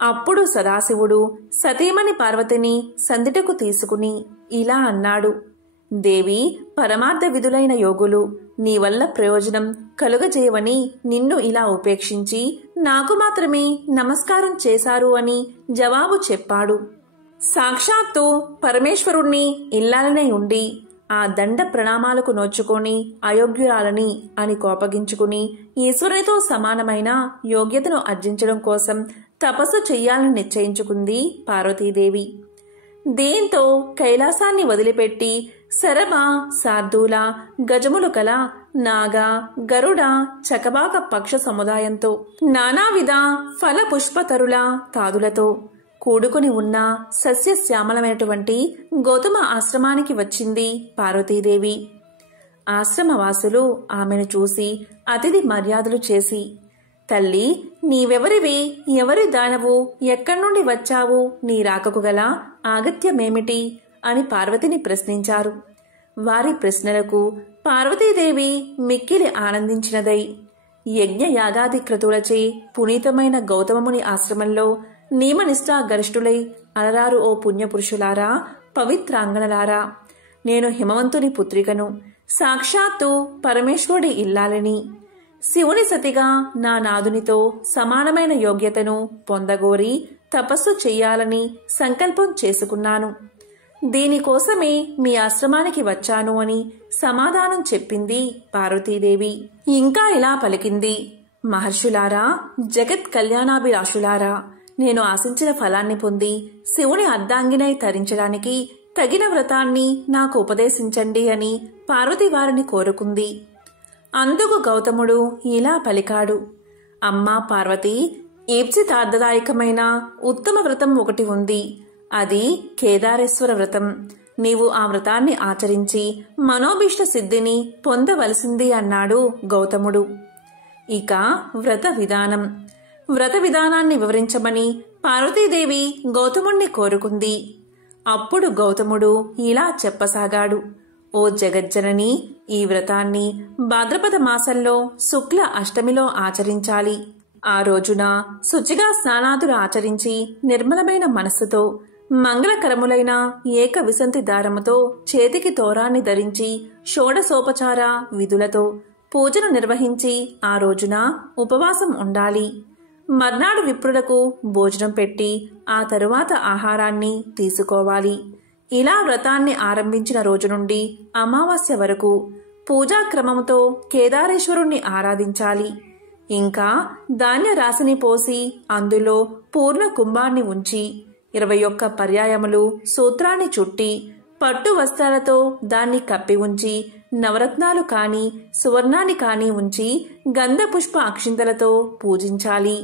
అప్పుడు సదాశివుడు సతీమణి పార్వతిని సందిటకు తీసుకుని ఇలా అన్నాడు. దేవి, పరమార్థ విధులైన యోగులు నీ వల్ల ప్రయోజనం కలుగజేయవని నిన్ను ఇలా ఉపేక్షించి నాకు మాత్రమే నమస్కారం చేశారు అని జవాబు చెప్పాడు. సాక్షాత్తు పరమేశ్వరుణ్ణి ఇల్లాలనే ఉండి ఆ దండ ప్రణామాలకు నోచుకొని అయోగ్యురాలని అని కోపగించుకుని ఈశ్వరునితో సమానమైన యోగ్యతను ఆర్జించడం కోసం తపస్సు చెయ్యాలని నిశ్చయించుకుంది పార్వతీదేవి. దీంతో కైలాసాన్ని వదిలిపెట్టి శరభ, శార్దూల, గజములు కల నాగ, గరుడ, చకబాక పక్ష సముదాయంతో నానావిధ ఫల పుష్పతరుల తాదులతో కూడుకుని ఉన్న సస్యశ్యామలమైనటువంటి గౌతమ ఆశ్రమానికి వచ్చింది పార్వతీదేవి. ఆశ్రమవాసులు ఆమెను చూసి అతిథి మర్యాదలు చేసి, తల్లి, నీవెవరివి, ఎవరి దానవు, ఎక్కడి నుండి వచ్చావు, నీ రాకకు గల ఆగత్యమేమిటి అని పార్వతిని ప్రశ్నించారు. వారి ప్రశ్నలకు పార్వతీదేవి మిక్కిలి ఆనందించినదై యజ్ఞయాగాది క్రతువులచే పునీతమైన గౌతమముని ఆశ్రమంలో నియమనిష్టా గరిష్ఠులై అలరారు ఓ పుణ్యపురుషులారా, పవిత్రాంగణలారా, నేను హిమవంతుని పుత్రికను, సాక్షాత్తు పరమేశ్వరుడి ఇల్లాలని, శివుని సతిగా నా నాదునితో సమానమైన యోగ్యతను పొందగోరి తపస్సు చెయ్యాలని సంకల్పం చేసుకున్నాను. దీనికోసమే మీ ఆశ్రమానికి వచ్చాను అని సమాధానం చెప్పింది పార్వతీదేవి. ఇంకా ఇలా పలికింది, మహర్షులారా, జగత్ కళ్యాణాభిలాషులారా, నేను ఆశించిన ఫలాన్ని పొంది శివుని అర్ధాంగినై తరించడానికి తగిన వ్రతాన్ని నాకు ఉపదేశించండి అని పార్వతి వారిని కోరుకుంది. అందుకు గౌతముడు ఇలా పలికాడు, అమ్మా పార్వతి, ఈప్సితార్థదాయకమైన ఉత్తమ వ్రతం ఒకటి ఉంది. అది కేదారేశ్వర వ్రతం. నీవు ఆ వ్రతాన్ని ఆచరించి మనోభీష్ట సిద్ధిని పొందవలసింది అన్నాడు గౌతముడు. ఇక వ్రత విధానాన్ని వివరించమని పార్వతీదేవి గౌతముణ్ణి కోరుకుంది. అప్పుడు గౌతముడు ఇలా చెప్పసాగాడు, ఓ జగజ్జనని, ఈ వ్రతాన్ని భాద్రపద మాసంలో శుక్ల అష్టమిలో ఆచరించాలి. ఆ రోజున శుచిగా స్నానాదులు ఆచరించి నిర్మలమైన మనస్సుతో మంగళకరములైన ఏక విసంతి దారముతో చేతికి తోరాన్ని ధరించి షోడశోపచార విధులతో పూజను నిర్వహించి ఆ రోజున ఉపవాసం ఉండాలి. మర్నాడు విప్రులకు భోజనం పెట్టి ఆ తరువాత ఆహారాన్ని తీసుకోవాలి. ఇలా వ్రతాన్ని ఆరంభించిన రోజు నుండి అమావాస్య వరకు పూజాక్రమముతో కేదారేశ్వరుణ్ణి ఆరాధించాలి. ఇంకా ధాన్య రాశిని పోసి అందులో పూర్ణ కుంభాన్ని ఉంచి 21 పర్యాయములు సూత్రాన్ని చుట్టి పట్టు వస్త్రాలతో దాన్ని కప్పి ఉంచి నవరత్నాలు కాని సువర్ణాన్ని కాని ఉంచి గంధ పుష్ప అక్షింతలతో పూజించాలి.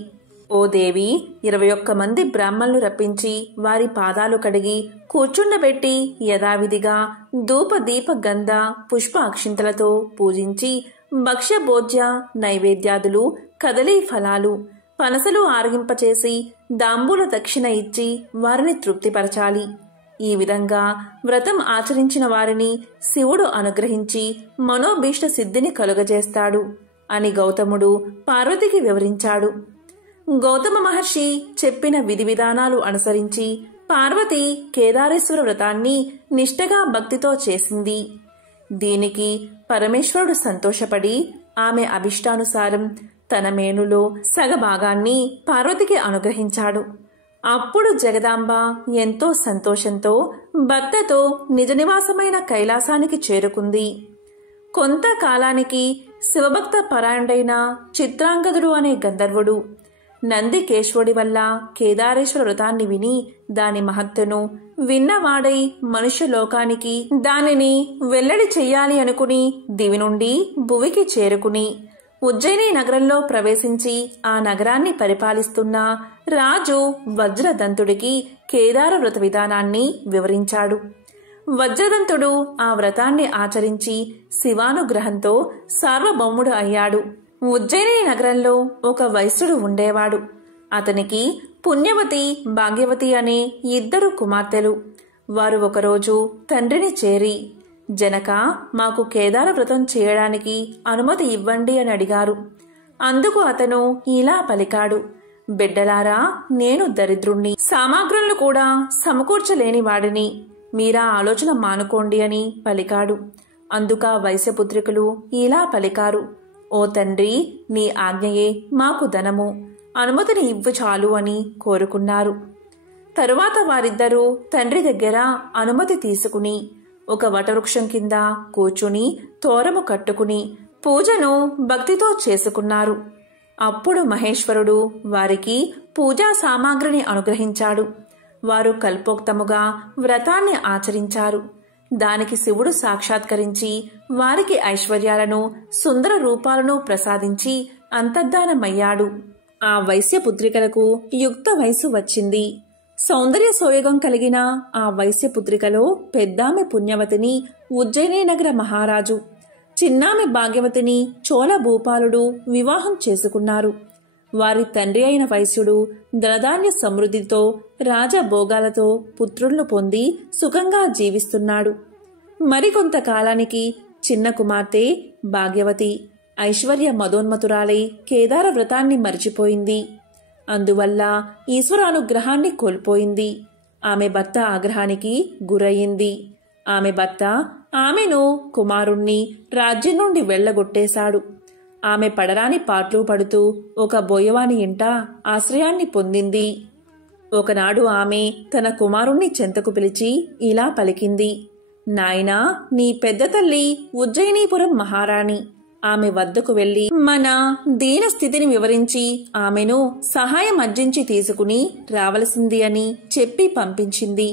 ఓ దేవి, 21 మంది బ్రాహ్మణులు రప్పించి వారి పాదాలు కడిగి కూర్చుండబెట్టి యథావిధిగా ధూప దీప గంధ పుష్ప అక్షింతలతో పూజించి భక్ష్య భోజ్య నైవేద్యాదులు, కదలీ ఫలాలు, పనసలు ఆరగింపచేసి దాంబూల దక్షిణ ఇచ్చి వారిని తృప్తిపరచాలి. ఈ విధంగా వ్రతం ఆచరించిన వారిని శివుడు అనుగ్రహించి మనోభీష్ట సిద్ధిని కలుగజేస్తాడు అని గౌతముడు పార్వతికి వివరించాడు. గౌతమ మహర్షి చెప్పిన విధి విధానాలు అనుసరించి పార్వతి కేదారేశ్వర వ్రతాన్ని నిష్ఠగా భక్తితో చేసింది. దీనికి పరమేశ్వరుడు సంతోషపడి ఆమె అభిష్టానుసారం తన మేనులో సగభాగాన్ని పార్వతికి అనుగ్రహించాడు. అప్పుడు జగదాంబ ఎంతో సంతోషంతో భక్తతో నిజ నివాసమైన కైలాసానికి చేరుకుంది. కొంతకాలానికి శివభక్త పరాయణుడైన చిత్రాంగదుడు అనే గంధర్వుడు నందికేశ్వరుడి వల్ల కేదారేశ్వర వ్రతాన్ని విని దాని మహత్తును విన్నవాడై మనుష్యలోకానికి దానిని వెల్లడి చెయ్యాలి అనుకుని దివి నుండి భువికి చేరుకుని ఉజ్జయిని నగరంలో ప్రవేశించి ఆ నగరాన్ని పరిపాలిస్తున్న రాజు వజ్రదంతుడికి కేదార వ్రత విధానాన్ని వివరించాడు. వజ్రదంతుడు ఆ వ్రతాన్ని ఆచరించి శివానుగ్రహంతో సార్వభౌముడు అయ్యాడు. ఉజ్జయిని నగరంలో ఒక వైశ్యుడు ఉండేవాడు. అతనికి పుణ్యవతి, భాగ్యవతి అనే 2 కుమార్తెలు. వారు ఒకరోజు తండ్రిని చేరి, జనక, మాకు కేదార వ్రతం చేయడానికి అనుమతి ఇవ్వండి అని అడిగారు. అందుకు అతను ఇలా పలికాడు, బిడ్డలారా, నేను దరిద్రుణ్ణి, సామాగ్రులను కూడా సమకూర్చలేని వాడిని, మీరా ఆలోచన మానుకోండి అని పలికాడు. అందుక వైశ్యపుత్రికలు ఇలా పలికారు, ఓ తండ్రి, నీ ఆజ్ఞయే మాకు ధనము, అనుమతిని ఇవ్వు చాలు అని కోరుకున్నారు. తరువాత వారిద్దరూ తండ్రి దగ్గర అనుమతి తీసుకుని ఒక వటవృక్షం కింద కూర్చుని తోరము కట్టుకుని పూజను భక్తితో చేసుకున్నారు. అప్పుడు మహేశ్వరుడు వారికి పూజా సామాగ్రిని అనుగ్రహించాడు. వారు కల్పోక్తముగా వ్రతాన్ని ఆచరించారు. దానికి శివుడు సాక్షాత్కరించి వారికి ఐశ్వర్యాలను సుందర రూపాలను ప్రసాదించి అంతర్ధానమయ్యాడు. ఆ వైశ్యపుత్రికలకు యుక్త వయసు వచ్చింది. సౌందర్య సోయగం కలిగిన ఆ వైశ్యపుత్రికలో పెద్దామె పుణ్యవతిని ఉజ్జయిని నగర మహారాజు, చిన్నామె భాగ్యవతిని చోళ భూపాలుడు వివాహం చేసుకున్నారు. వారి తండ్రి అయిన వైశ్యుడు ధనధాన్య సమృద్ధితో రాజభోగాలతో పుత్రులను పొంది సుఖంగా జీవిస్తున్నాడు. మరికొంతకాలానికి చిన్న కుమార్తె భాగ్యవతి ఐశ్వర్య మదోన్మతురాలై కేదార వ్రతాన్ని మరిచిపోయింది. అందువల్ల ఈశ్వరానుగ్రహాన్ని కోల్పోయింది. ఆమె భర్త ఆగ్రహానికి గురయ్యింది. ఆమె భర్త ఆమెను కుమారుణ్ణి రాజ్యం నుండి వెళ్లగొట్టేశాడు. ఆమె పడరాని పాటలు పడుతూ ఒక బోయవాని ఇంట ఆశ్రయాన్ని పొందింది. ఒకనాడు ఆమె తన కుమారుణ్ణి చెంతకు పిలిచి ఇలా పలికింది: నాయనా, నీ పెద్ద తల్లి ఉజ్జయినీపురం మహారాణి. ఆమె వద్దకు వెళ్లి మన దీన స్థితిని వివరించి ఆమెను సహాయం అర్జించి తీసుకుని రావలసింది అని చెప్పి పంపించింది.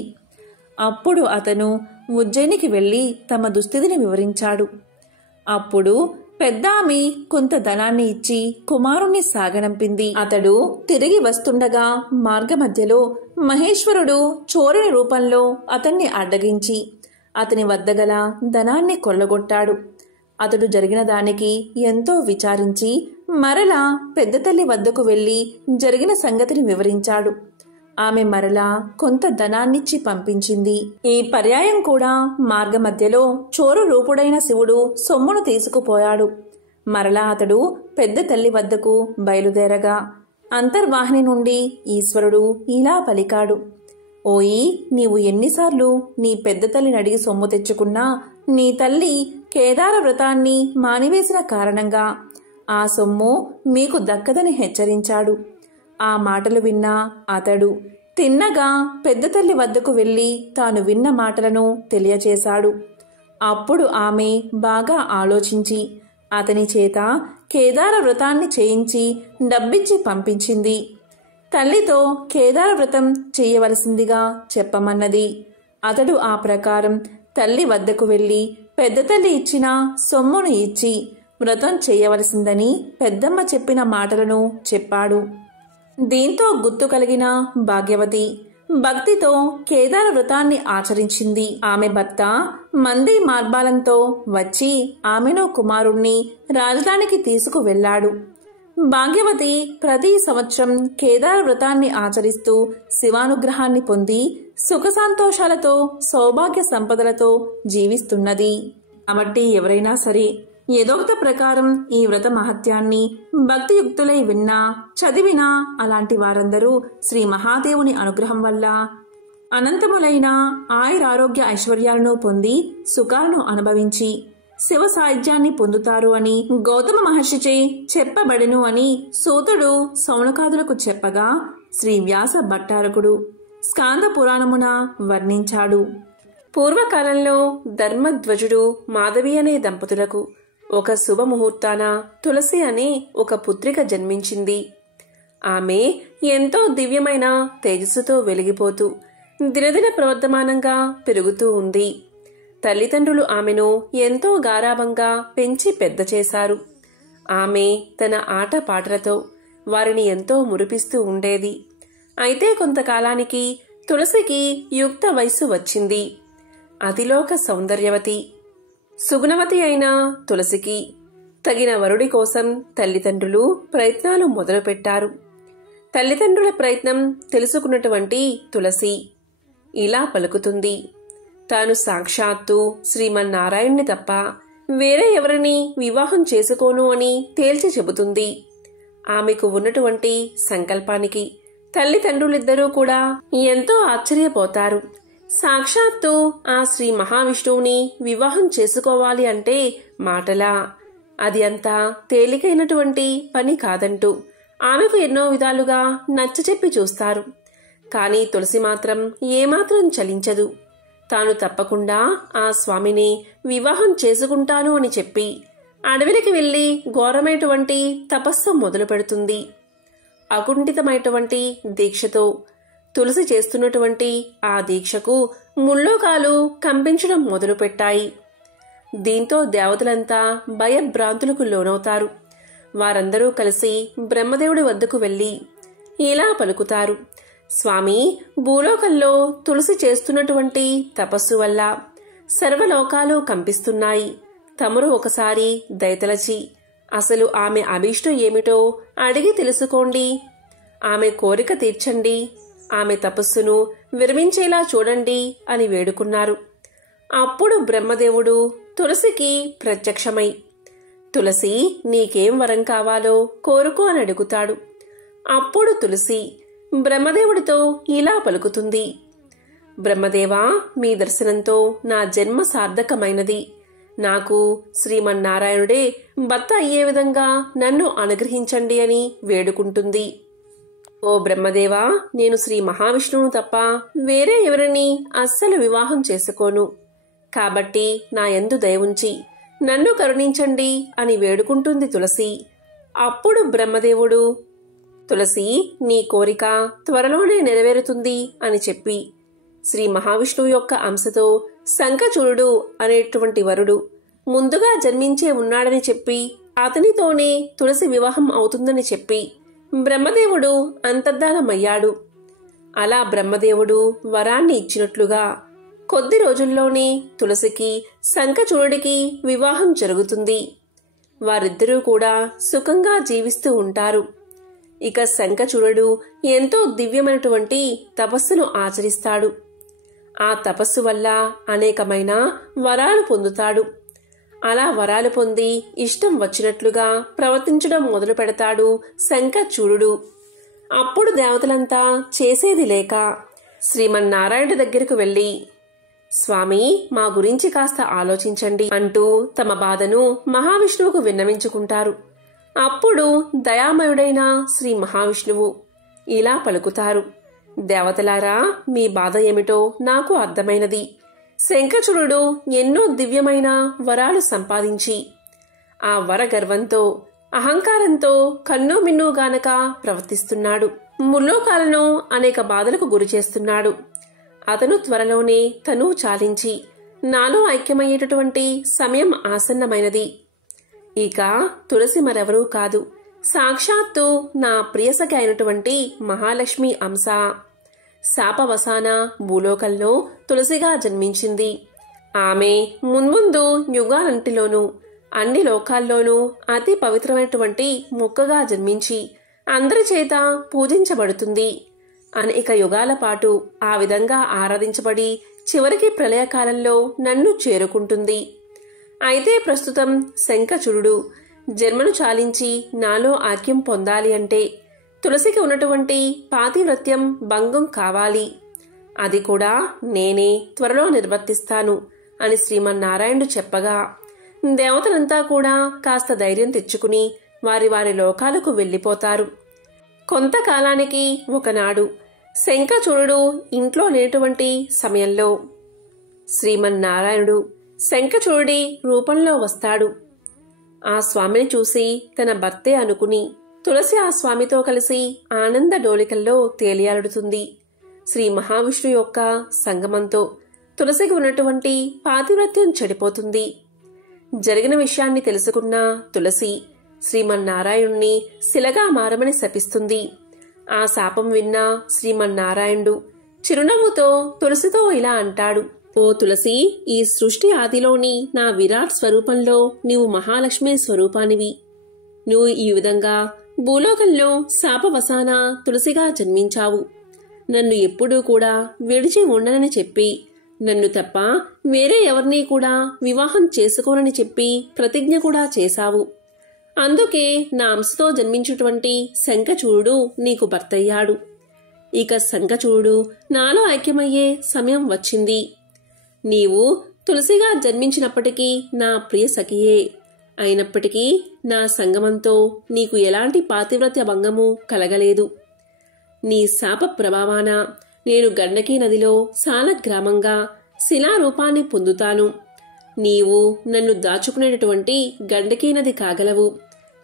అప్పుడు అతను ఉజ్జయినికి వెళ్లి తమ దుస్థితిని వివరించాడు. అప్పుడు పెద్దామె కొంత ధనాన్ని ఇచ్చి కుమారుణ్ణి సాగనంపింది. అతడు తిరిగి వస్తుండగా మార్గమధ్యలో మహేశ్వరుడు చోరుని రూపంలో అతన్ని అడ్డగించి అతని వద్దగల ధనాన్ని కొల్లగొట్టాడు. అతడు జరిగిన దానికి ఎంతో విచారించి మరలా పెద్ద తల్లి వద్దకు వెళ్లి జరిగిన సంగతిని వివరించాడు. ఆమె మరలా కొంత ధనాన్నిచ్చి పంపించింది. ఈ పర్యాయం కూడా మార్గమధ్యలో చోరు రూపుడైన శివుడు సొమ్మును తీసుకుపోయాడు. మరలా అతడు పెద్ద తల్లి వద్దకు బయలుదేరగా అంతర్వాహిని నుండి ఈశ్వరుడు ఇలా పలికాడు: ఓయి, నీవు ఎన్నిసార్లు నీ పెద్ద తల్లిని అడిగి సొమ్ము తెచ్చుకున్నా నీ తల్లి కేదార వ్రతాన్ని మానివేసిన కారణంగా ఆ సొమ్ము మీకు దక్కదని హెచ్చరించాడు. ఆ మాటలు విన్న అతడు తిన్నగా పెద్ద తల్లి వద్దకు వెళ్లి తాను విన్న మాటలను తెలియచేశాడు. అప్పుడు ఆమె బాగా ఆలోచించి అతని చేత కేదార వ్రతాన్ని చేయించి డబ్బిచ్చి పంపించింది. తల్లితో కేదార వ్రతం చేయవలసిందిగా చెప్పమన్నది. అతడు ఆ ప్రకారం తల్లి వద్దకు వెళ్లి పెద్ద తల్లి ఇచ్చిన సొమ్మును ఇచ్చి వ్రతం చేయవలసిందని పెద్దమ్మ చెప్పిన మాటలను చెప్పాడు. దీంతో గుర్తు కలిగిన భాగ్యవతి భక్తితో కేదార వ్రతాన్ని ఆచరించింది. ఆమె భర్త మంది మార్బాలంతో వచ్చి ఆమెను కుమారుణ్ణి రాజధానికి తీసుకువెళ్లాడు. భాగ్యవతి ప్రతి సంవత్సరం కేదార వ్రతాన్ని ఆచరిస్తూ శివానుగ్రహాన్ని పొంది సుఖ సంతోషాలతో సౌభాగ్య సంపదలతో జీవిస్తున్నది. కాబట్టి ఎవరైనా సరే ఏదోక్త ప్రకారం ఈ వ్రత మహత్యాన్ని భక్తియుక్తులై విన్నా చదివినా అలాంటి వారందరూ శ్రీ మహాదేవుని అనుగ్రహం వల్ల అనంతములైన ఆయురారోగ్య ఐశ్వర్యాలను పొంది సుఖాలను అనుభవించి శివ సాయుధ్యాన్ని పొందుతారు అని గౌతమ మహర్షిచే చెప్పబడెను అని సూతుడు సౌనకాదులకు చెప్పగా శ్రీ వ్యాస భట్టారకుడు స్కాంద పురాణమున వర్ణించాడు. పూర్వకాలంలో ధర్మధ్వజుడు మాధవి అనే దంపతులకు ఒక శుభముహూర్తాన తులసి అనే ఒక పుత్రిక జన్మించింది. ఆమె ఎంతో దివ్యమైన తేజస్సుతో వెలిగిపోతూ దినదిన ప్రవర్ధమానంగా పెరుగుతూ ఉంది. తల్లిదండ్రులు ఆమెను ఎంతో గారాబంగా పెంచి పెద్ద చేశారు. ఆమె తన ఆటపాటలతో వారిని ఎంతో మురిపిస్తూ ఉండేది. అయితే కొంతకాలానికి తులసికి యుక్త వయస్సు వచ్చింది. అతిలోక సౌందర్యవతి సుగుణవతి అయిన తులసికి తగిన వరుడి కోసం తల్లిదండ్రులు ప్రయత్నాలు మొదలుపెట్టారు. తల్లిదండ్రుల ప్రయత్నం తెలుసుకున్నటువంటి తులసి ఇలా పలుకుతుంది: తాను సాక్షాత్తు శ్రీమన్నారాయణ్ణి తప్ప వేరే ఎవరిని వివాహం చేసుకోను అని తేల్చి చెబుతుంది. ఆమెకు ఉన్నటువంటి సంకల్పానికి తల్లిదండ్రులిద్దరూ కూడా ఎంతో ఆశ్చర్యపోతారు. సాక్షాత్తు ఆ శ్రీ మహావిష్ణువుని వివాహం చేసుకోవాలి అంటే మాటలా? అది అంత తేలికైనటువంటి పని కాదంటూ ఆమెకు ఎన్నో విధాలుగా నచ్చచెప్పి చూస్తారు. కాని తులసి మాత్రం ఏమాత్రం చలించదు. తాను తప్పకుండా ఆ స్వామిని వివాహం చేసుకుంటాను అని చెప్పి అడవికి వెళ్లి ఘోరమైనటువంటి తపస్సు మొదలు పెడుతుంది. అకుంఠితమైనటువంటి దీక్షతో తులసి చేస్తున్నటువంటి ఆ దీక్షకు ముల్లోకాలు కంపించడం మొదలుపెట్టాయి. దీంతో దేవతలంతా భయభ్రాంతులకు లోనవుతారు. వారందరూ కలిసి బ్రహ్మదేవుడి వద్దకు వెళ్లి ఇలా పలుకుతారు: స్వామి, భూలోకంలో తులసి చేస్తున్నటువంటి తపస్సు వల్ల సర్వలోకాలు కంపిస్తున్నాయి. తమరు ఒకసారి దయతలచి అసలు ఆమె అభీష్టం ఏమిటో అడిగి తెలుసుకోండి. ఆమె కోరిక తీర్చండి. ఆమె తపస్సును విరమించేలా చూడండి అని వేడుకున్నారు. అప్పుడు బ్రహ్మదేవుడు తులసికి ప్రత్యక్షమై, తులసి, నీకేం వరం కావాలో కోరుకో అని అడుగుతాడు. అప్పుడు తులసి బ్రహ్మదేవుడితో ఇలా పలుకుతుంది: బ్రహ్మదేవా, మీ దర్శనంతో నా జన్మ సార్థకమైనది. నాకు శ్రీమన్నారాయణుడే భర్త అయ్యే విధంగా నన్ను అనుగ్రహించండి అని వేడుకుంటుంది. ఓ బ్రహ్మదేవా, నేను శ్రీ మహావిష్ణువును తప్ప వేరే ఎవరిని అస్సలు వివాహం చేసుకోను. కాబట్టి నా యందు దయ ఉంచి నన్ను కరుణించండి అని వేడుకుంటుంది తులసి. అప్పుడు బ్రహ్మదేవుడు, తులసి, నీ కోరిక త్వరలోనే నెరవేరుతుంది అని చెప్పి శ్రీ మహావిష్ణువు యొక్క అంశతో శంఖచూడుడు అనేటువంటి వరుడు ముందుగా జన్మించే ఉన్నాడని చెప్పి అతనితోనే తులసి వివాహం అవుతుందని చెప్పి బ్రహ్మదేవుడు అంతర్ధానమయ్యాడు. అలా బ్రహ్మదేవుడు వరాన్ని ఇచ్చినట్లుగా కొద్ది రోజుల్లోనే తులసికి శంఖచూడుడికి వివాహం జరుగుతుంది. వారిద్దరూ కూడా సుఖంగా జీవిస్తూ ఉంటారు. ఇక శంఖచూడుడు ఎంతో దివ్యమైనటువంటి తపస్సును ఆచరిస్తాడు. ఆ తపస్సు వల్ల అనేకమైన వరాలు పొందుతాడు. అలా వరాలు పొంది ఇష్టం వచ్చినట్లుగా ప్రవర్తించడం మొదలు పెడతాడు శంఖచూడుడు. అప్పుడు దేవతలంతా చేసేది లేక శ్రీమన్నారాయణుడి దగ్గరకు వెళ్లి, స్వామి, మా గురించి కాస్త ఆలోచించండి అంటూ తమ బాధను మహావిష్ణువుకు విన్నవించుకుంటారు. అప్పుడు దయామయుడైన శ్రీ మహావిష్ణువు ఇలా పలుకుతారు: దేవతలారా, మీ బాధ ఏమిటో నాకు అర్థమైనది. శంఖచూడుడు ఎన్నో దివ్యమైన వరాలు సంపాదించి ఆ వర గర్వంతో అహంకారంతో కన్నోమిన్నోగానక ప్రవర్తిస్తున్నాడు. ముల్లోకాలను అనేక బాధలకు గురి చేస్తున్నాడు. అతను త్వరలోనే తను చాలించి నాలో ఐక్యమయ్యేటటువంటి సమయం ఆసన్నమైనది. ఇక తులసి మరెవరూ కాదు, సాక్షాత్తు నా ప్రియసఖి అయినటువంటి మహాలక్ష్మి అంశ. శాపవసాన భూలోకంలో తులసిగా జన్మించింది. ఆమె మున్ముందు యుగాలంటిలోనూ అన్ని లోకాల్లోనూ అతి పవిత్రమైనటువంటి మొక్కగా జన్మించి అందరి చేత పూజించబడుతుంది. అనేక యుగాల పాటు ఆ విధంగా ఆరాధించబడి చివరికి ప్రళయకాలంలో నన్ను చేరుకుంటుంది. అయితే ప్రస్తుతం శంఖచూడుడు జన్మను చాలించి నాలో ఐక్యం పొందాలి అంటే తులసికి ఉన్నటువంటి పాతివ్రత్యం భంగం కావాలి. అది కూడా నేనే త్వరలో నిర్వర్తిస్తాను అని శ్రీమన్నారాయణుడు చెప్పగా దేవతలంతా కూడా కాస్త ధైర్యం తెచ్చుకుని వారి వారి లోకాలకు వెళ్లిపోతారు. కొంతకాలానికి ఒకనాడు శంఖచూడుడు ఇంట్లో లేనటువంటి సమయంలో శ్రీమన్నారాయణుడు శంఖచూడుడి రూపంలో వస్తాడు. ఆ స్వామిని చూసి తన భర్తే అనుకుని తులసి ఆ స్వామితో కలిసి ఆనంద డోలికల్లో తేలియాడుతుంది. శ్రీ మహావిష్ణు యొక్క సంగమంతో తులసికి ఉన్నటువంటి పాతివ్రత్యం చెడిపోతుంది. జరిగిన విషయాన్ని తెలుసుకున్న తులసి శ్రీమన్నారాయణుణ్ణి శిలగా మారమని శపిస్తుంది. ఆ శాపం విన్న శ్రీమన్నారాయణుడు చిరునవ్వుతో తులసితో ఇలా అంటాడు: ఓ తులసి, ఈ సృష్టి ఆదిలోని నా విరాట్ స్వరూపంలో నీవు మహాలక్ష్మి స్వరూపానివి. నువ్వు ఈ విధంగా భూలోకంలో శాపవసాన తులసిగా జన్మించావు. నన్ను ఎప్పుడూ కూడా విడిచి ఉండనని చెప్పి నన్ను తప్ప వేరే ఎవరినీ కూడా వివాహం చేసుకోనని చెప్పి ప్రతిజ్ఞ కూడా చేశావు. అందుకే నా అంశతో జన్మించినటువంటి శంఖచూడుడు నీకు భర్తయ్యాడు. ఇక శంఖచూడుడు నాలో ఐక్యమయ్యే సమయం వచ్చింది. నీవు తులసిగా జన్మించినప్పటికీ నా ప్రియ సఖియే అయినప్పటికీ నా సంగమంతో నీకు ఎలాంటి పాతివ్రత్య భంగము కలగలేదు. నీ శాప ప్రభావాన నేను గండకీ నదిలో సాలగ్రామంగా శిలారూపాన్ని పొందుతాను. నీవు నన్ను దాచుకునేటటువంటి గండకీ నది కాగలవు.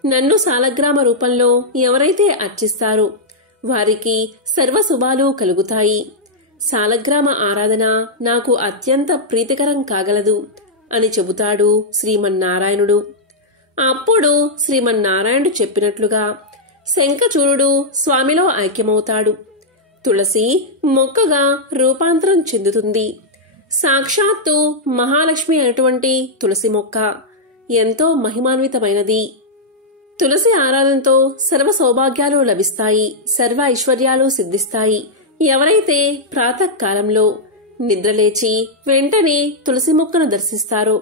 నన్ను సాలగ్రామ రూపంలో ఎవరైతే అర్చిస్తారో వారికి సర్వశుభాలు కలుగుతాయి. సాలగ్రామ ఆరాధన నాకు అత్యంత ప్రీతికరం కాగలదు అని చెబుతాడు శ్రీమన్నారాయణుడు. అప్పుడు శ్రీమన్నారాయణుడు చెప్పినట్లుగా శంఖచూరుడు స్వామిలో ఐక్యమవుతాడు. తులసి మొక్కగా రూపాంతరం చెందుతుంది. సాక్షాత్తు మహాలక్ష్మి అయినటువంటి తులసి మొక్క ఎంతో మహిమాన్వితమైనది. తులసి ఆరాధనతో సర్వ సౌభాగ్యాలు లభిస్తాయి, సర్వ ఐశ్వర్యాలు సిద్ధిస్తాయి. ఎవరైతే ప్రాతకాలంలో నిద్రలేచి వెంటనే తులసి మొక్కను దర్శిస్తారో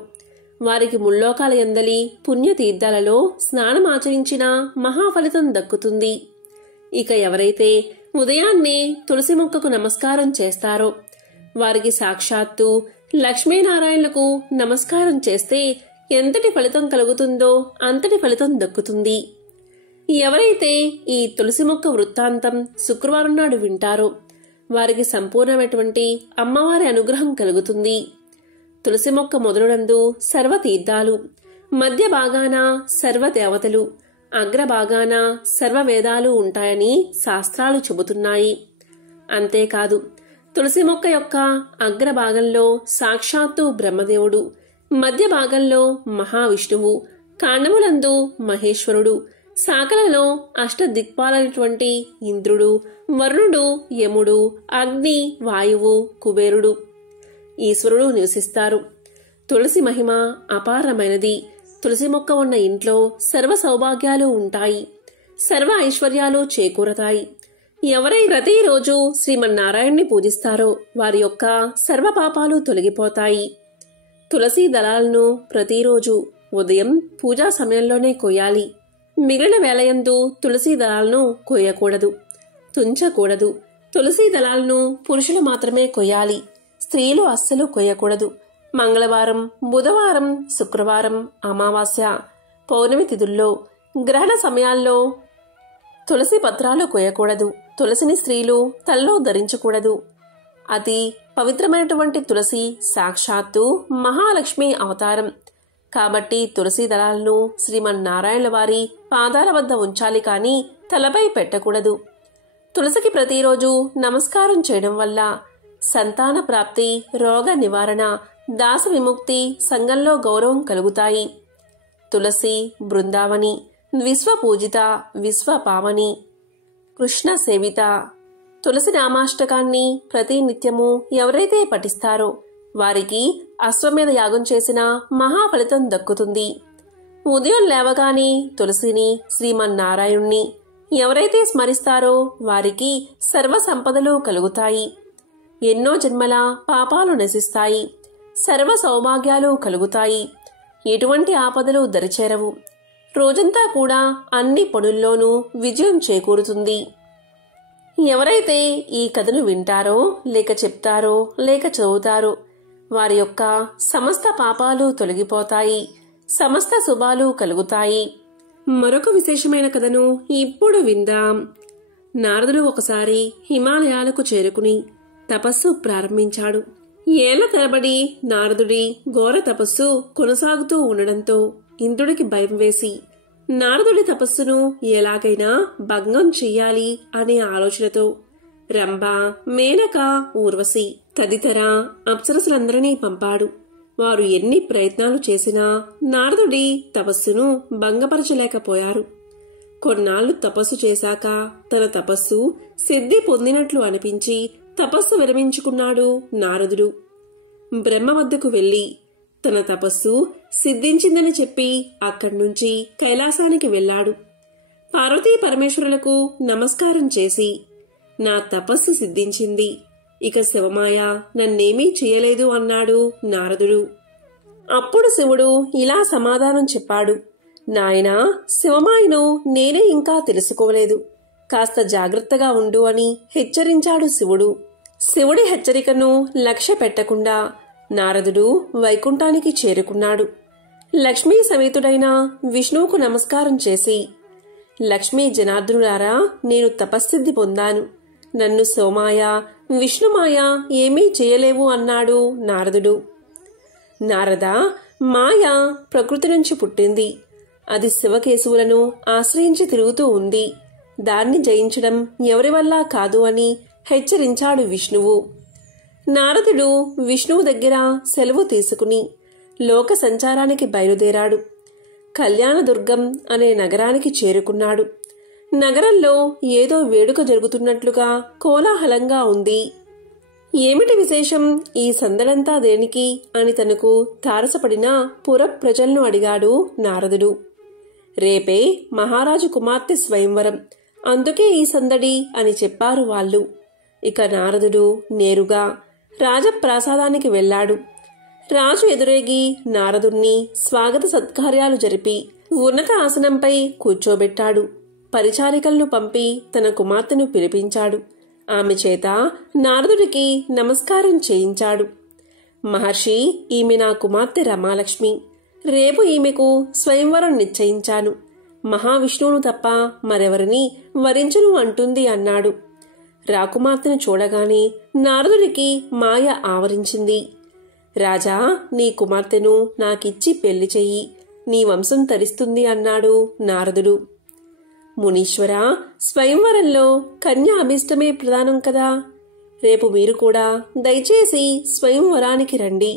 వారికి ముల్లోకాల యందలి పుణ్యతీర్థాలలో స్నానమాచరించిన మహాఫలితం దక్కుతుంది. ఇక ఎవరైతే ఉదయాన్నే తులసి మొక్కకు నమస్కారం చేస్తారో వారికి సాక్షాత్తు లక్ష్మీనారాయణులకు నమస్కారం చేస్తే ఎంతటి ఫలితం కలుగుతుందో అంతటి ఫలితం దక్కుతుంది. ఎవరైతే ఈ తులసి మొక్క వృత్తాంతం శుక్రవారం నాడు వింటారో వారికి సంపూర్ణమైనటువంటి అమ్మవారి అనుగ్రహం కలుగుతుంది. తులసి మొక్క మొదలునందు సర్వతీర్థాలు, మధ్య భాగాన సర్వదేవతలు, అగ్రభాగాన సర్వవేదాలు ఉంటాయని శాస్త్రాలు చెబుతున్నాయి. అంతేకాదు తులసి మొక్క యొక్క అగ్రభాగంలో సాక్షాత్తు బ్రహ్మదేవుడు, మధ్య భాగంలో మహావిష్ణువు, కాండములందు మహేశ్వరుడు, శాఖలలో అష్టదిక్పాలైనటువంటి ఇంద్రుడు, వరుణుడు, యముడు, అగ్ని, వాయువు, కుబేరుడు, ఈశ్వరుడు నివసిస్తారు. తులసి మహిమ అపారమైనది. తులసి మొక్క ఉన్న ఇంట్లో సర్వ సౌభాగ్యాలు ఉంటాయి, సర్వ ఐశ్వర్యాలు చేకూరతాయి. ఎవరై ప్రతిరోజు శ్రీమన్నారాయణ్ణి పూజిస్తారో వారి యొక్క సర్వ పాపాలు తొలగిపోతాయి. తులసి దళాలను ప్రతిరోజు ఉదయం పూజా సమయంలోనే కొయ్యాలి. మిగిలిన వేళయందు తులసి దళాలను కొయ్యకూడదు, తుంచకూడదు. తులసి దళాలను పురుషులు మాత్రమే కొయ్యాలి, స్త్రీలు అస్సలు కొయ్యకూడదు. మంగళవారం, బుధవారం, శుక్రవారం, అమావాస్య, పౌర్ణమి తిథుల్లో, గ్రహణ సమయాల్లో తులసి పత్రాలు కొయ్యకూడదు. తులసిని స్త్రీలు తలలో ధరించకూడదు. అతి పవిత్రమైనటువంటి తులసి సాక్షాత్తు మహాలక్ష్మి అవతారం కాబట్టి తులసి దళాలను శ్రీమన్నారాయణుల వారి పాదాల వద్ద ఉంచాలి కాని తలపై పెట్టకూడదు. తులసికి ప్రతిరోజు నమస్కారం చేయడం వల్ల సంతాన ప్రాప్తి, రోగ నివారణ, దాస విముక్తి, సంఘంలో గౌరవం కలుగుతాయి. తులసి బృందావని, విశ్వపూజిత, విశ్వపావని, కృష్ణ సేవిత. తులసి నామాష్టకాన్ని ప్రతి నిత్యము ఎవరైతే పఠిస్తారో వారికి అశ్వమేధ యాగం చేసిన మహాఫలితం దక్కుతుంది. ఉదయం లేవగానే తులసిని, శ్రీమన్నారాయణుణ్ణి ఎవరైతే స్మరిస్తారో వారికి సర్వ సంపదలు కలుగుతాయి. ఎన్నో జన్మల పాపాలు నశిస్తాయి, సర్వ సౌభాగ్యాలు కలుగుతాయి. ఎటువంటి ఆపదలు దరిచేరవు. రోజంతా కూడా అన్ని పనుల్లోనూ విజయం చేకూరుతుంది. ఎవరైతే ఈ కథను వింటారో, లేక చెప్తారో, లేక చదువుతారో వారి యొక్క సమస్త పాపాలు తొలగిపోతాయి, సమస్త శుభాలు కలుగుతాయి. మరొక విశేషమైన కథను ఇప్పుడు విందాం. నారదుడు ఒకసారి హిమాలయాలకు చేరుకుని తపస్సు ప్రారంభించాడు. ఏళ్ల తరబడి నారదుడి ఘోర తపస్సు కొనసాగుతూ ఉండడంతో ఇంద్రుడికి భయం వేసి నారదుడి తపస్సును ఎలాగైనా భంగం చెయ్యాలి అనే ఆలోచనతో రంభ, మేనక, ఊర్వశి తదితర అప్సరసులందరినీ పంపాడు. వారు ఎన్ని ప్రయత్నాలు చేసినా నారదుడి తపస్సును భంగపరచలేకపోయారు. కొన్నాళ్లు తపస్సు చేశాక తన తపస్సు సిద్ధి పొందినట్లు అనిపించి తపస్సు విరమించుకున్నాడు నారదుడు. బ్రహ్మ వద్దకు వెళ్లి తన తపస్సు సిద్ధించిందని చెప్పి అక్కడి నుంచి కైలాసానికి వెళ్లాడు. పార్వతీ పరమేశ్వరులకు నమస్కారం చేసి నా తపస్సు సిద్ధించింది, ఇక శివమాయ నన్నేమీ చేయలేదు అన్నాడు నారదుడు. అప్పుడు శివుడు ఇలా సమాధానం చెప్పాడు. నాయనా, శివమాయను నేనే ఇంకా తెలుసుకోలేదు, కాస్త జాగ్రత్తగా ఉండు అని హెచ్చరించాడు శివుడు. శివుడి హెచ్చరికను లక్ష్య పెట్టకుండా నారదుడు వైకుంఠానికి చేరుకున్నాడు. లక్ష్మీ సమేతుడైన విష్ణువుకు నమస్కారం చేసి, లక్ష్మీ జనార్దనులారా, నేను తపస్సిద్ధి పొందాను, నన్ను సోమాయ విష్ణుమాయ ఏమీ చేయలేవు అన్నాడు నారదుడు. నారద, మాయ ప్రకృతి నుంచి పుట్టింది. అది శివకేశవులను ఆశ్రయించి తిరుగుతూ ఉంది. దాన్ని జయించడం ఎవరి వల్ల కాదు అని హెచ్చరించాడు విష్ణువు. నారదుడు విష్ణువు దగ్గర సెలవు తీసుకుని లోక సంచారానికి బయలుదేరాడు. కళ్యాణదుర్గం అనే నగరానికి చేరుకున్నాడు. నగరంలో ఏదో వేడుక జరుగుతున్నట్లుగా కోలాహలంగా ఉంది. ఏమిటి విశేషం, ఈ సందడంతా దేనికి అని తనకు తారసపడిన పుర ప్రజలను అడిగాడు నారదుడు. రేపే మహారాజు కుమార్తె స్వయంవరం, అందుకే ఈ సందడి అని చెప్పారు వాళ్ళు. ఇక నారదుడు నేరుగా రాజప్రాసాదానికి వెళ్లాడు. రాజు ఎదురేగి నారదుణ్ణి స్వాగత సత్కార్యాలు జరిపి ఉన్నత ఆసనంపై కూర్చోబెట్టాడు. పరిచారికలను పంపి తన కుమార్తెను పిలిపించాడు. ఆమె చేత నారదుడికి నమస్కారం చేయించాడు. మహర్షి, ఈమె నా కుమార్తె రమాలక్ష్మి. రేపు ఈమెకు స్వయంవరం నిశ్చయించాను. మహావిష్ణువును తప్ప మరెవరిని వరించును అంటుంది అన్నాడు. రాకుమార్తెను చూడగానే నారదుడికి మాయ ఆవరించింది. రాజా, నీ కుమార్తెను నాకిచ్చి పెళ్లి చెయ్యి, నీ వంశం తరిస్తుంది అన్నాడు నారదుడు. మునీశ్వర, స్వయంవరంలో కన్య అభిష్టమే ప్రధానం కదా. రేపు మీరు కూడా దయచేసి స్వయంవరానికి రండి.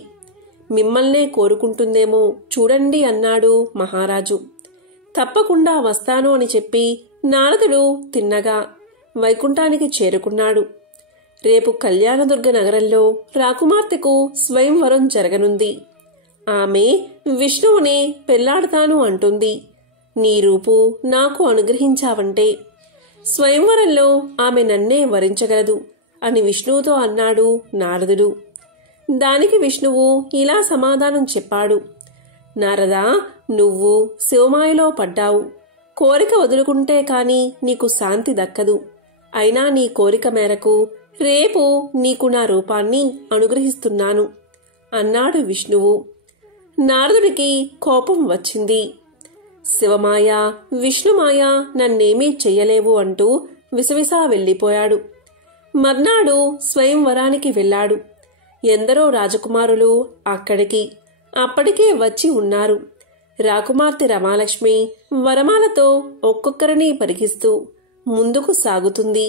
మిమ్మల్నే కోరుకుంటుందేమో చూడండి అన్నాడు మహారాజు. తప్పకుండా వస్తాను అని చెప్పి నారదుడు తిన్నగా వైకుంఠానికి చేరుకున్నాడు. రేపు కళ్యాణదుర్గ నగరంలో రాకుమార్తెకు స్వయంవరం జరగనుంది. ఆమె విష్ణువునే పెళ్లాడతాను అంటుంది. నీ రూపు నాకు అనుగ్రహించావంటే స్వయంవరంలో ఆమె నన్నే వరించగలదు అని విష్ణువుతో అన్నాడు నారదుడు. దానికి విష్ణువు ఇలా సమాధానం చెప్పాడు. నారదా, నువ్వు శివమాయలో పడ్డావు. కోరిక వదులుకుంటే కాని నీకు శాంతి దక్కదు. అయినా నీ కోరిక మేరకు రేపు నీకు నా రూపాన్ని అనుగ్రహిస్తున్నాను అన్నాడు విష్ణువు. నారదుడికి కోపం వచ్చింది. శివమాయ విష్ణుమాయ నన్నేమీ చెయ్యలేవు అంటూ విసవిసా వెళ్లిపోయాడు. మర్నాడు స్వయంవరానికి వెళ్లాడు. ఎందరో రాజకుమారులు అప్పటికే వచ్చి ఉన్నారు. రాకుమార్తె రమాలక్ష్మి వరమాలతో ఒక్కొక్కరిని పరిగిస్తూ ముందుకు సాగుతుంది.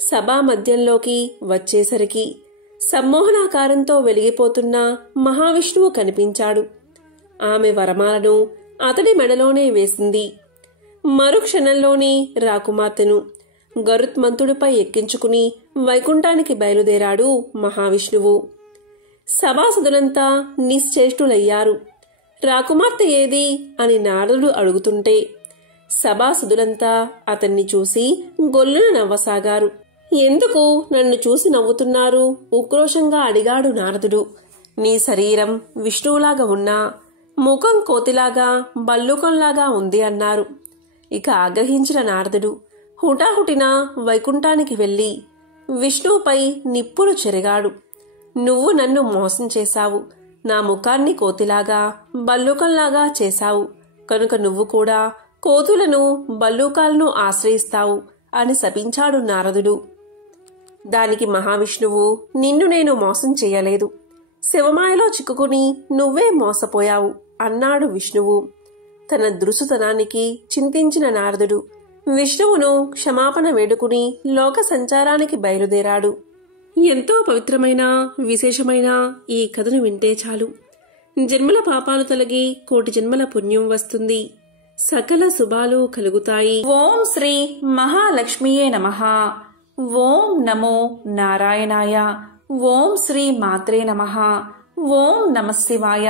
సభా మధ్యంలోకి వచ్చేసరికి సమ్మోహనాకారంతో వెలిగిపోతున్న మహావిష్ణువు కనిపించాడు. ఆమె వరమాలను అతడి మెడలోనే వేసింది. మరుక్షణంలోనే రాకుమార్తెను గరుత్మంతుడిపై ఎక్కించుకుని వైకుంఠానికి బయలుదేరాడు మహావిష్ణువు. సభాసదులంతా నిశ్చేష్టులయ్యారు. రాకుమార్తె ఏది అని నారదుడు అడుగుతుంటే సభాసదులంతా అతన్ని చూసి గొల్లున నవ్వసాగారు. ఎందుకు నన్ను చూసి నవ్వుతున్నారు? ఉక్రోషంగా అడిగాడు నారదుడు. నీ శరీరం విష్ణువులాగా ఉన్నా ముఖం కోతిలాగా బల్లుకంలాగా ఉంది అన్నారు. ఇక ఆగ్రహించిన నారదుడు హుటాహుటిన వైకుంఠానికి వెళ్లి విష్ణువుపై నిప్పులు చెరిగాడు. నువ్వు నన్ను మోసం చేశావు. నా ముఖాన్ని కోతిలాగా బల్లూకంలాగా చేశావు కనుక నువ్వు కూడా కోతులను బల్లూకాలను ఆశ్రయిస్తావు అని శపించాడు నారదుడు. దానికి మహావిష్ణువు, నిన్ను నేను మోసం చెయ్యలేదు. శివమాయలో చిక్కుకుని నువ్వే మోసపోయావు అన్నాడు విష్ణువు. తన దృసుతనానికి చింతించిన నారదుడు విష్ణువును క్షమాపణ వేడుకుని లోక సంచారానికి బయలుదేరాడు. ఎంతో పవిత్రమైన విశేషమైన ఈ కథను వింటే చాలు. జన్మల పాపాలు తొలగి కోటి జన్మల పుణ్యం వస్తుంది. సకల శుభాలు కలుగుతాయి. ఓం శ్రీ మహాలక్ష్మియే నమః. ఓం నమో నారాయణాయ. ఓం శ్రీ మాత్రే నమః. ఓం నమః శివాయ.